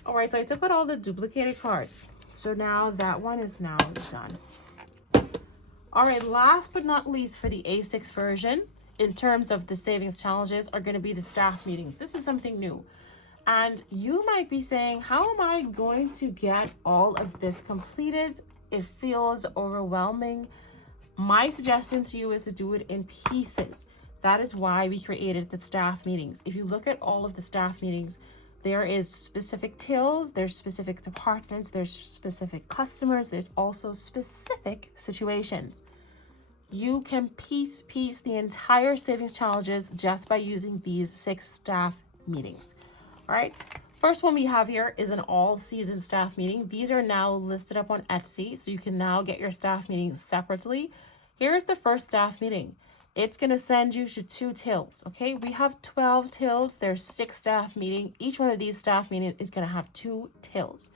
All right, so I took out all the duplicated cards, so now that one is now done. All right, last but not least for the A6 version, in terms of the savings challenges, are going to be the staff meetings. This is something new. And you might be saying, how am I going to get all of this completed? It feels overwhelming. My suggestion to you is to do it in pieces. That is why we created the staff meetings. If you look at all of the staff meetings, there is specific tills, there's specific departments, there's specific customers, there's also specific situations. You can piece the entire savings challenges just by using these 6 staff meetings. All right, first one we have here is an all-season staff meeting. These are now listed up on Etsy, so you can now get your staff meetings separately. Here's the first staff meeting. It's going to send you to 2 tills, okay? We have 12 tills. There's 6 staff meetings. Each one of these staff meetings is going to have 2 tills.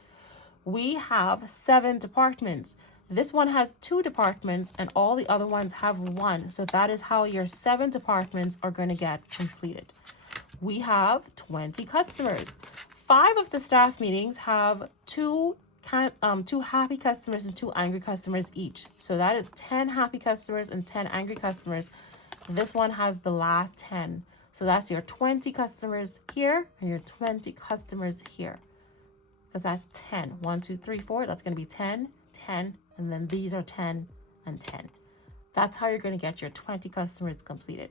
We have 7 departments. This one has 2 departments and all the other ones have 1. So that is how your 7 departments are going to get completed. We have 20 customers. 5 of the staff meetings have 2 happy customers and 2 angry customers each. So that is 10 happy customers and 10 angry customers This one has the last 10. So that's your 20 customers here and your 20 customers here. Because that's 10. 1, 2, 3, 4. That's going to be 10, 10, and then these are 10 and 10. That's how you're going to get your 20 customers completed.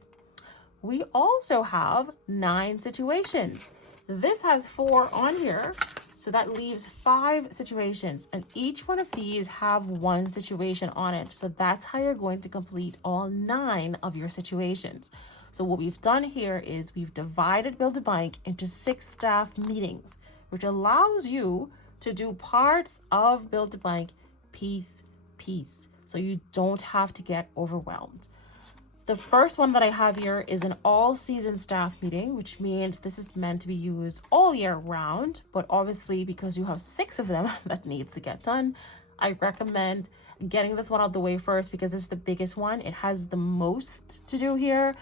We also have 9 situations. This has 4 on here, so that leaves 5 situations, and each one of these have 1 situation on it. So that's how you're going to complete all 9 of your situations. So what we've done here is we've divided Build a Bike into 6 staff meetings, which allows you to do parts of Build a Bike piece, so you don't have to get overwhelmed. The first one that I have here is an all-season staff meeting, which means this is meant to be used all year round, but obviously because you have 6 of them that needs to get done, I recommend getting this one out the way first because it's the biggest one. It has the most to do here.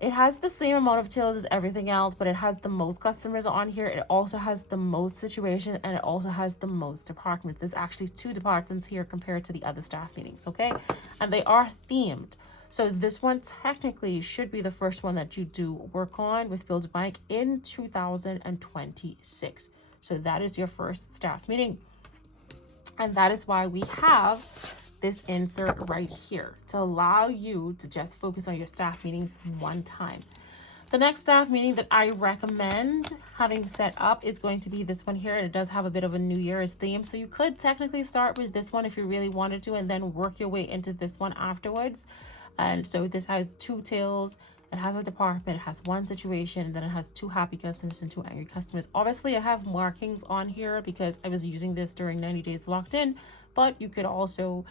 It has the same amount of tills as everything else, but it has the most customers on here. It also has the most situation, and it also has the most departments. There's actually 2 departments here compared to the other staff meetings, okay? And they are themed. So this one technically should be the first one that you do work on with Build a Bike in 2026. So that is your first staff meeting. And that is why we have this insert right here to allow you to just focus on your staff meetings one time. The next staff meeting that I recommend having set up is going to be this one here. It does have a bit of a New Year's theme, so you could technically start with this one if you really wanted to and then work your way into this one afterwards. And so this has 2 tills, it has a department, it has 1 situation, and then it has 2 happy customers and 2 angry customers. Obviously I have markings on here because I was using this during 90 days locked in, but you could also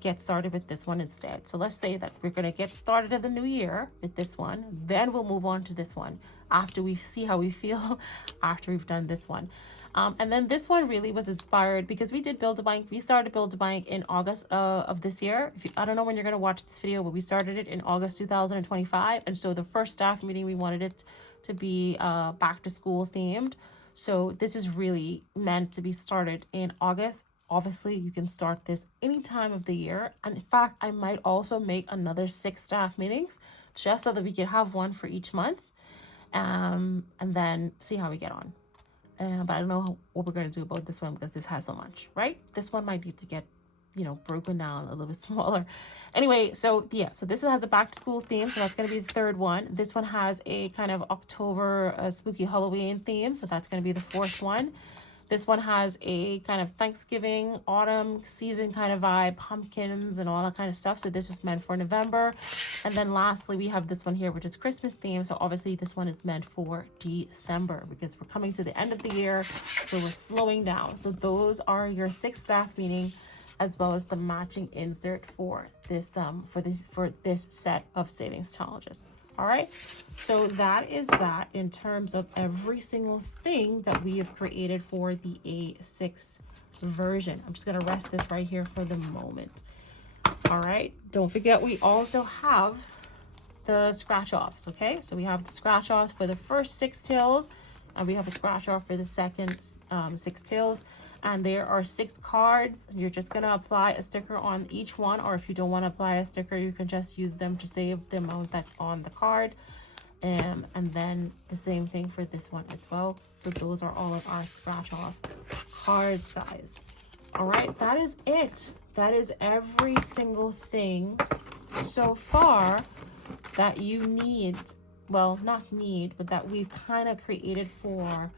get started with this one instead. So let's say that we're gonna get started in the new year with this one, then we'll move on to this one after we see how we feel after we've done this one. And then this one really was inspired because we did Build a Bike. We started Build a Bike in August of this year. I don't know when you're going to watch this video, but we started it in August 2025. And so the first staff meeting, we wanted it to be back to school themed. So this is really meant to be started in August. Obviously, you can start this any time of the year. And in fact, I might also make another 6 staff meetings just so that we can have one for each month and then see how we get on. But I don't know what we're going to do about this one because this has so much, right? This one might need to get, broken down a little bit smaller. Anyway, so yeah, so this has a back to school theme. So that's going to be the 3rd one. This one has a kind of October spooky Halloween theme. So that's going to be the 4th one. This one has a kind of Thanksgiving, autumn season kind of vibe, pumpkins and all that kind of stuff. So this is meant for November. And then lastly, we have this one here, which is Christmas theme. So obviously this one is meant for December because we're coming to the end of the year. So we're slowing down. So those are your 6 staff meetings as well as the matching insert for this set of savings challenges. All right, so that is that in terms of every single thing that we have created for the A6 version. I'm just going to rest this right here for the moment. All right, don't forget we also have the scratch offs. Okay, so we have the scratch offs for the first 6 tills and we have a scratch off for the second 6 tills. And there are 6 cards. You're just going to apply a sticker on each one, or if you don't want to apply a sticker, you can just use them to save the amount that's on the card. And then the same thing for this one as well. So those are all of our scratch off cards, guys. All right, that is it. That is every single thing so far that you need. Well, not need, but that we've kind of created for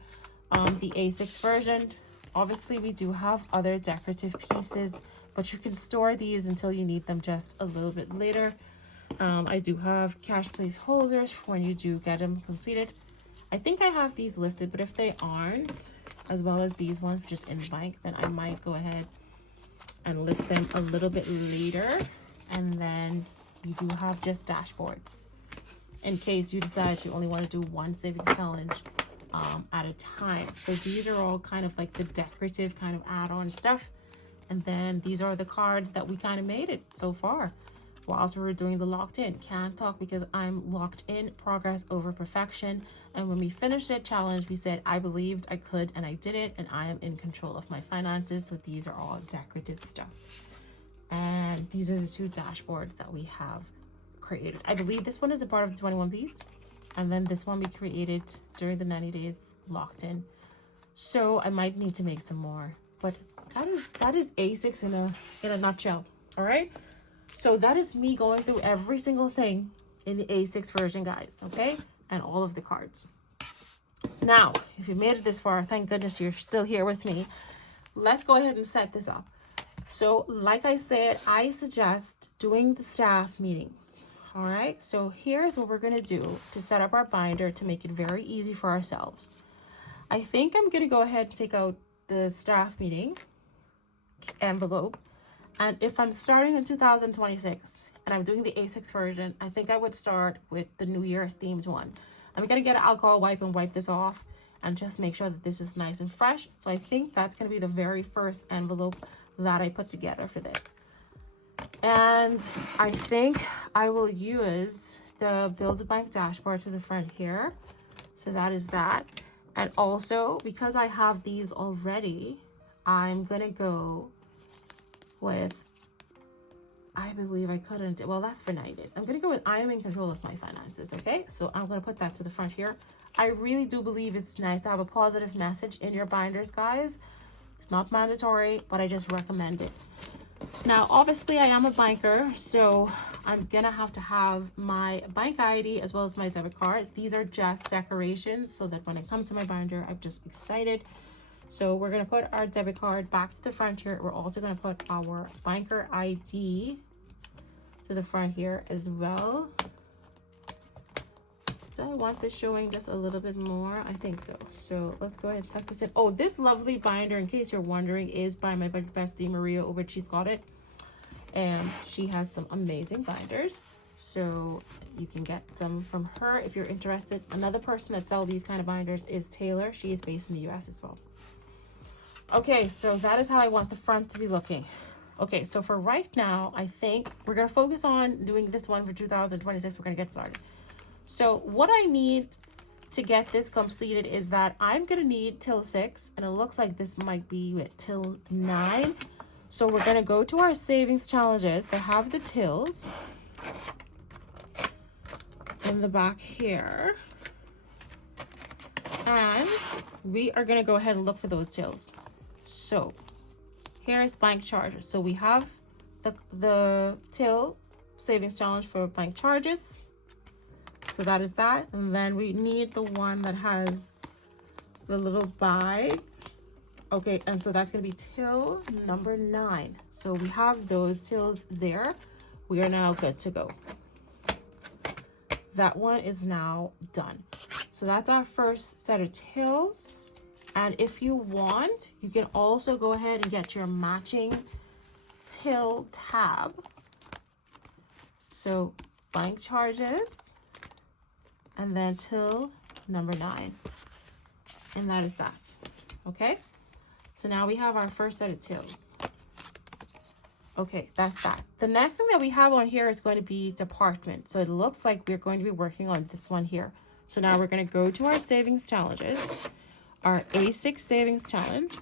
the A6 version. Obviously, we do have other decorative pieces, but you can store these until you need them just a little bit later. I do have cash placeholders for when you do get them completed. I think I have these listed, but if they aren't, as well as these ones just in the bank, then I might go ahead and list them a little bit later. And then we do have just dashboards in case you decide you only want to do one savings challenge at a time. So these are all kind of like the decorative kind of add-on stuff. And then these are the cards that we kind of made it so far whilst we were doing the locked in. Can't talk because I'm locked in, progress over perfection. And when we finished that challenge, we said, I believed I could and I did it, and I am in control of my finances. So these are all decorative stuff. And these are the 2 dashboards that we have created. I believe this one is a part of the 21 piece. And then this one we created during the 90 days locked in. So I might need to make some more. But that is A6 in a nutshell. All right. So that is me going through every single thing in the A6 version, guys. Okay. And all of the cards. Now, if you made it this far, thank goodness you're still here with me. Let's go ahead and set this up. So like I said, I suggest doing the staff meetings. All right, so here's what we're going to do to set up our binder to make it very easy for ourselves. I think I'm going to go ahead and take out the staff meeting envelope. And if I'm starting in 2026 and I'm doing the A6 version, I think I would start with the New Year themed one. I'm going to get an alcohol wipe and wipe this off and just make sure that this is nice and fresh. So I think that's going to be the very first envelope that I put together for this. And I think I will use the Build a Bank dashboard to the front here. So that is that. And also, because I have these already, I'm going to go with, I believe I couldn't, well, that's for 90 days. I'm going to go with I am in control of my finances, okay? So I'm going to put that to the front here. I really do believe it's nice to have a positive message in your binders, guys. It's not mandatory, but I just recommend it. Now, obviously, I am a banker, so I'm going to have my bank ID as well as my debit card. These are just decorations so that when I come to my binder, I'm just excited. So we're going to put our debit card back to the front here. We're also going to put our banker ID to the front here as well. Do I want this showing just a little bit more? I think so. So let's go ahead and tuck this in. Oh, this lovely binder, in case you're wondering, is by my bestie Maria over. She's got it. And she has some amazing binders. So you can get some from her if you're interested. Another person that sells these kind of binders is Taylor. She is based in the US as well. Okay, so that is how I want the front to be looking. Okay, so for right now, I think we're going to focus on doing this one for 2026. We're going to get started. So what I need to get this completed is that I'm going to need till 6, and it looks like this might be with till 9. So we're going to go to our savings challenges that have the tills in the back here. And we are going to go ahead and look for those tills. So here's bank charges. So we have the till savings challenge for bank charges. So that is that. And then we need the one that has the little bag. Okay, and so that's going to be till number 9. So we have those tills there. We are now good to go. That one is now done. So that's our first set of tills. And if you want, you can also go ahead and get your matching till tab. So bank charges. And then till number 9. And that is that. Okay. So now we have our first set of tills. Okay, that's that. The next thing that we have on here is going to be department. So it looks like we're going to be working on this one here. So now we're going to go to our savings challenges, our A6 savings challenge,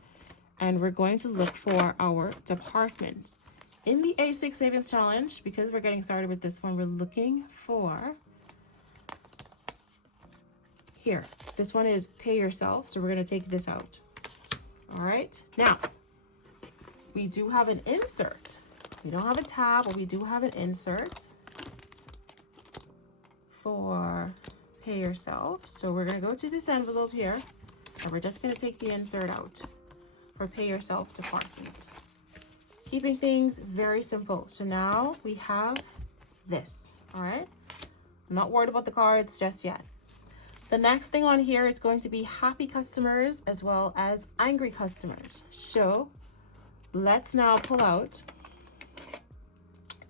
and we're going to look for our department. In the A6 savings challenge, because we're getting started with this one, we're looking for here. This one is pay yourself. So we're going to take this out. All right. Now, we do have an insert. We don't have a tab, but we do have an insert for pay yourself. So we're going to go to this envelope here, and we're just going to take the insert out for pay yourself department. Keeping things very simple. So now we have this. All right. I'm not worried about the cards just yet. The next thing on here is going to be happy customers as well as angry customers. So let's now pull out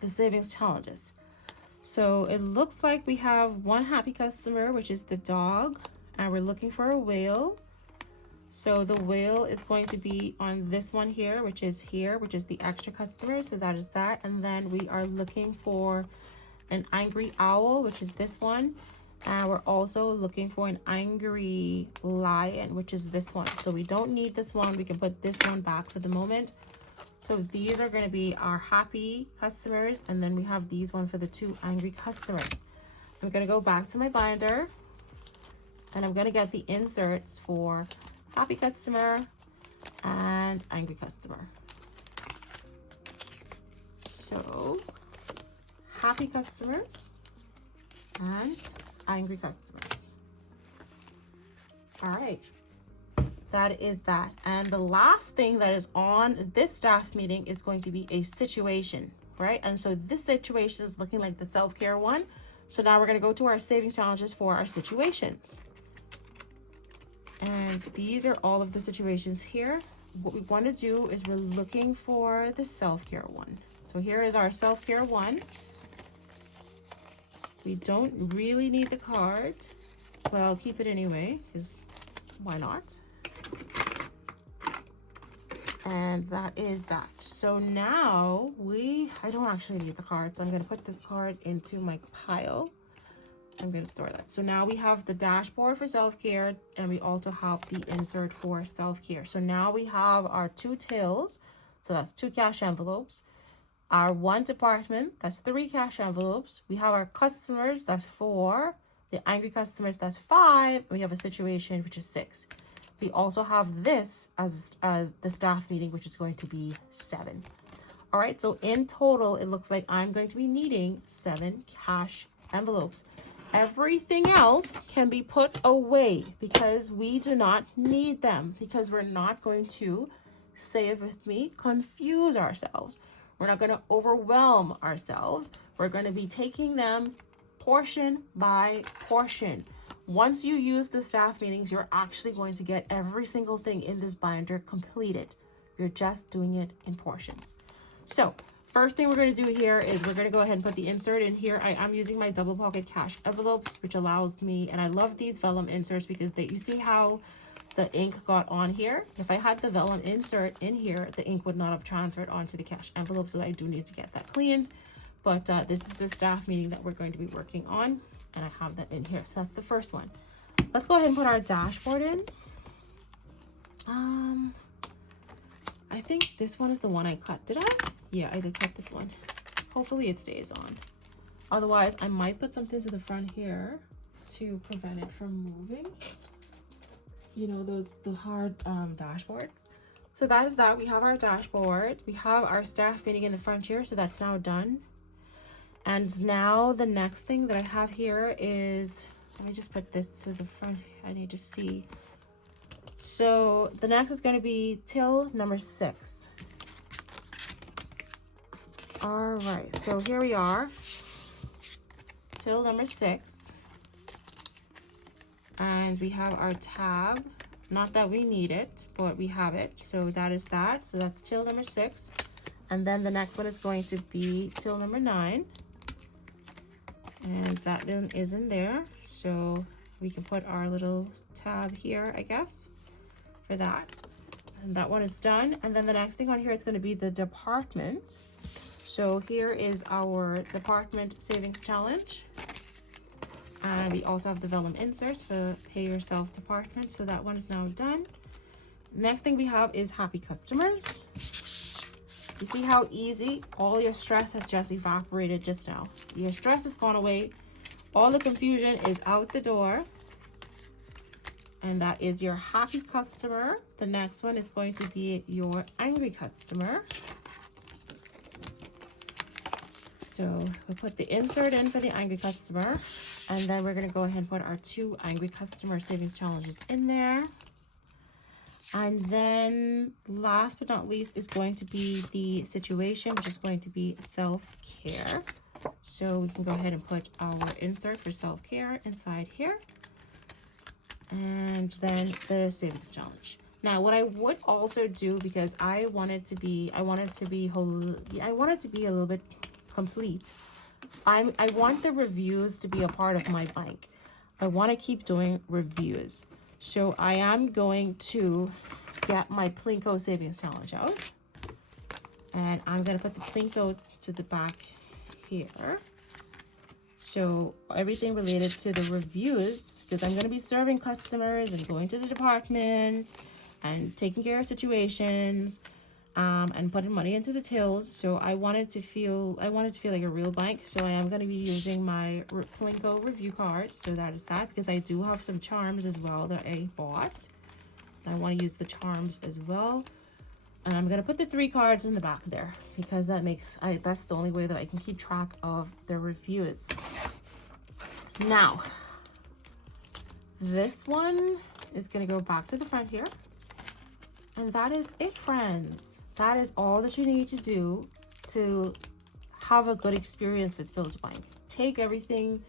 the savings challenges. So it looks like we have one happy customer, which is the dog, and we're looking for a whale. So the whale is going to be on this one here, which is the extra customer. So that is that. And then we are looking for an angry owl, which is this one. And we're also looking for an angry lion, which is this one. So we don't need this one. We can put this one back for the moment. So these are going to be our happy customers, and then we have these one for the 2 angry customers. I'm going to go back to my binder, and I'm going to get the inserts for happy customer and angry customer. So happy customers and angry customers. All right, that is that. And the last thing that is on this staff meeting is going to be a situation, right? And so this situation is looking like the self-care one. So now we're going to go to our savings challenges for our situations. And these are all of the situations here. What we want to do is we're looking for the self-care one. So here is our self-care one. We don't really need the card. Well, I'll keep it anyway, because why not? And that is that. So now I don't actually need the card, so I'm going to put this card into my pile. I'm going to store that. So now we have the dashboard for self-care, and we also have the insert for self-care. So now we have our 2 tills, so that's 2 cash envelopes. Our 1 department, that's 3 cash envelopes. We have our customers, that's 4. The angry customers, that's 5. And we have a situation, which is 6. We also have this as the staff meeting, which is going to be 7. All right, so in total, it looks like I'm going to be needing 7 cash envelopes. Everything else can be put away because we do not need them, because we're not going to, say it with me, confuse ourselves. We're not going to overwhelm ourselves. We're going to be taking them portion by portion. Once you use the staff meetings, you're actually going to get every single thing in this binder completed. You're just doing it in portions. So first thing we're going to do here is we're going to go ahead and put the insert in here. I'm using my double pocket cash envelopes, which allows me, and I love these vellum inserts because you see how the ink got on here. If I had the vellum insert in here, the ink would not have transferred onto the cash envelope, so I do need to get that cleaned. But this is a staff meeting that we're going to be working on, and I have that in here. So that's the first one. Let's go ahead and put our dashboard in. I think this one is the one I cut. Did I? Yeah, I did cut this one. Hopefully it stays on. Otherwise, I might put something to the front here to prevent it from moving. You know, the hard dashboards. So that is that. We have our dashboard. We have our staff meeting in the front here, so that's now done. And now the next thing that I have here is, let me just put this to the front. I need to see. So the next is going to be till number 6. All right, so here we are, till number 6. And we have our tab. Not that we need it, but we have it. So that is that. So that's till number 6. And then the next one is going to be till number 9. And that one is in there. So we can put our little tab here, I guess, for that. And that one is done. And then the next thing on here is going to be the department. So here is our department savings challenge. And we also have the vellum inserts for pay yourself department. So that one is now done. Next thing we have is happy customers. You see how easy? All your stress has just evaporated just now. Your stress has gone away. All the confusion is out the door. And that is your happy customer. The next one is going to be your angry customer. So we'll put the insert in for the angry customer. And then we're going to go ahead and put our 2 angry customer savings challenges in there. And then last but not least is going to be the situation, which is going to be self-care. So we can go ahead and put our insert for self-care inside here. And then the savings challenge. Now, what I would also do, because I want it to be a little bit complete. I want the reviews to be a part of my bank. I want to keep doing reviews. So I am going to get my Plinko savings challenge out. And I'm going to put the Plinko to the back here. So everything related to the reviews, because I'm going to be serving customers and going to the department and taking care of situations. and putting money into the tills. So I wanted to feel like a real bank. So I am going to be using my Plinko review cards. So that is that, because I do have some charms as well that I bought. I want to use the charms as well. And I'm going to put the 3 cards in the back there, because that's the only way that I can keep track of the reviews. Now, this one is going to go back to the front here. And that is it, friends. That is all that you need to do to have a good experience with Build-A-Bank. Take everything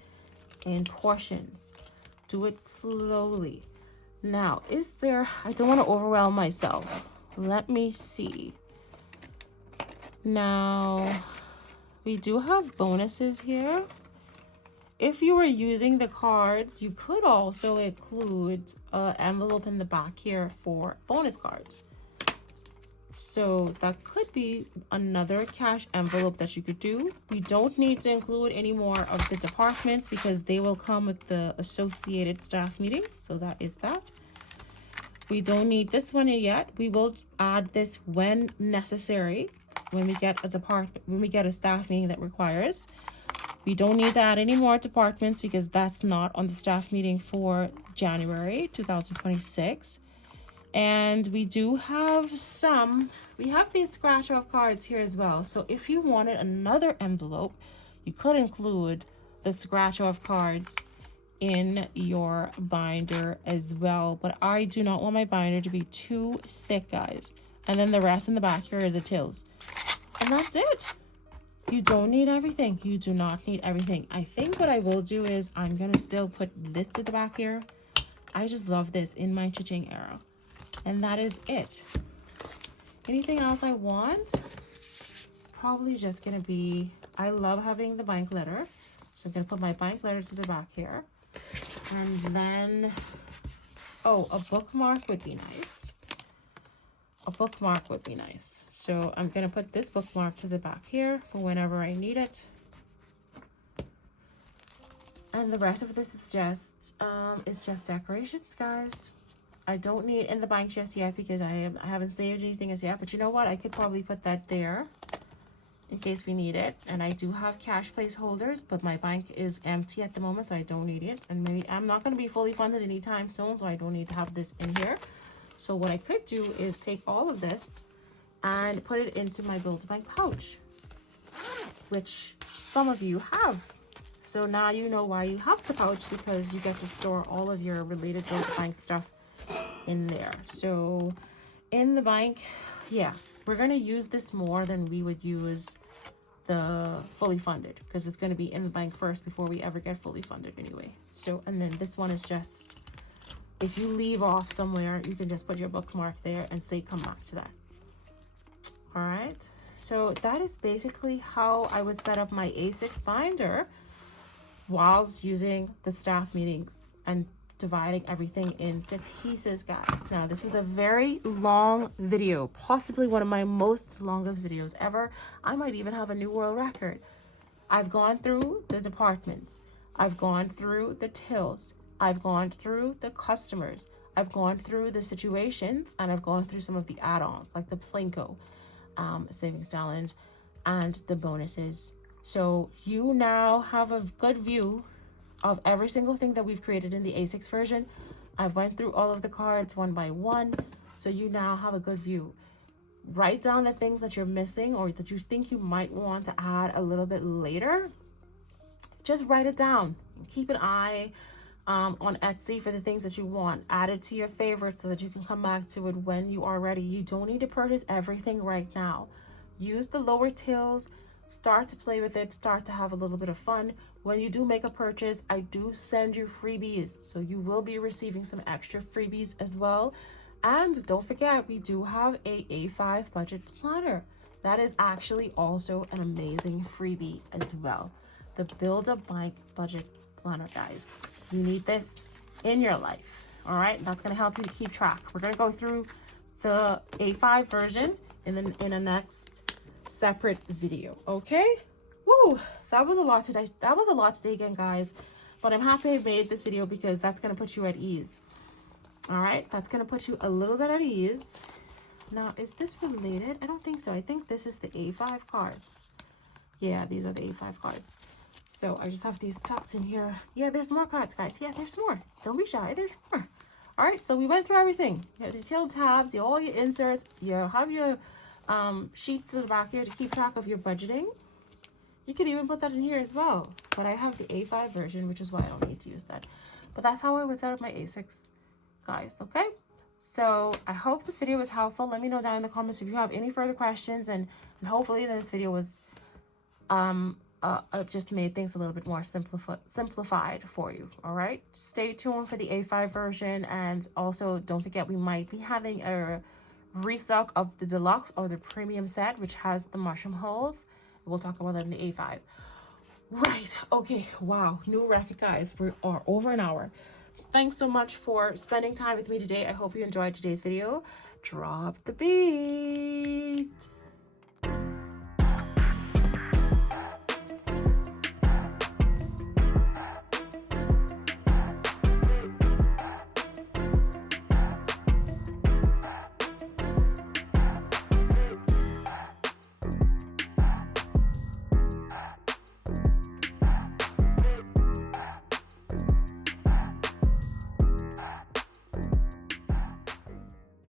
in portions. Do it slowly. Now, I don't want to overwhelm myself. Let me see. Now, we do have bonuses here. If you were using the cards, you could also include an envelope in the back here for bonus cards. So that could be another cash envelope that you could do. We don't need to include any more of the departments because they will come with the associated staff meetings. So that is that. We don't need this one yet. We will add this when necessary, when we get a staff meeting that requires. We don't need to add any more departments because that's not on the staff meeting for January 2026. And we have these scratch off cards here as well. So if you wanted another envelope, you could include the scratch off cards in your binder as well. But I do not want my binder to be too thick, guys. And then the rest in the back here are the tills. And that's it. You don't need everything. You do not need everything. I think what I will do is I'm going to still put this to the back here. I just love this in my cha-ching era. And that is it. Anything else I want? Probably just going to be, I love having the bank letter. So I'm going to put my bank letter to the back here. And then, a bookmark would be nice. A bookmark would be nice. So I'm going to put this bookmark to the back here for whenever I need it. And the rest of this is just decorations, guys. I don't need in the bank just yet because I haven't saved anything as yet. But you know what? I could probably put that there in case we need it. And I do have cash placeholders, but my bank is empty at the moment, so I don't need it. And maybe I'm not going to be fully funded anytime soon, so I don't need to have this in here. So what I could do is take all of this and put it into my Build-A-Bank pouch, which some of you have. So now you know why you have the pouch, because you get to store all of your related Build-A-Bank stuff in there. So in the bank, yeah, we're going to use this more than we would use the fully funded, because it's going to be in the bank first before we ever get fully funded anyway. So, and then this one is just, if you leave off somewhere, you can just put your bookmark there and say come back to that. All right, so that is basically how I would set up my A6 binder whilst using the staff meetings and dividing everything into pieces, guys. Now, this was a very long video, possibly one of my most longest videos ever. I might even have a new world record. I've gone through the departments. I've gone through the tills. I've gone through the customers. I've gone through the situations, and I've gone through some of the add-ons like the Plinko savings challenge and the bonuses. So you now have a good view of every single thing that we've created in the A6 version. I've went through all of the cards one by one, so you now have a good view. Write down the things that you're missing or that you think you might want to add a little bit later. Just write it down. Keep an eye on Etsy for the things that you want. Add it to your favorites so that you can come back to it when you are ready. You don't need to purchase everything right now. Use the lower tills. Start to play with it. Start to have a little bit of fun. When you do make a purchase, I do send you freebies. So you will be receiving some extra freebies as well. And don't forget, we do have a A5 budget planner. That is actually also an amazing freebie as well. The Build-A-Bank budget planner, guys. You need this in your life. All right, that's going to help you to keep track. We're going to go through the A5 version in a next separate video. Okay. Woo, that was a lot today. That was a lot to take in, guys. But I'm happy I made this video because that's going to put you at ease. All right, that's going to put you a little bit at ease. Now, is this related? I don't think so. I think this is the A5 cards. Yeah, these are the A5 cards. So I just have these tucked in here. Yeah, there's more cards, guys. Yeah, there's more. Don't be shy. There's more. All right, so we went through everything. You have the detailed tabs, all your inserts. You have your sheets in the back here to keep track of your budgeting. You could even put that in here as well. But I have the A5 version, which is why I don't need to use that. But that's how I would set up my A6, guys, okay? So I hope this video was helpful. Let me know down in the comments if you have any further questions. And hopefully this video was just made things a little bit more simplified for you. All right, stay tuned for the A5 version, and also don't forget we might be having a restock of the deluxe or the premium set, which has the mushroom holes. We'll talk about that in the A5. Right, okay, wow, new record, guys. We are over an hour. Thanks so much for spending time with me today. I hope you enjoyed today's video. Drop the beat.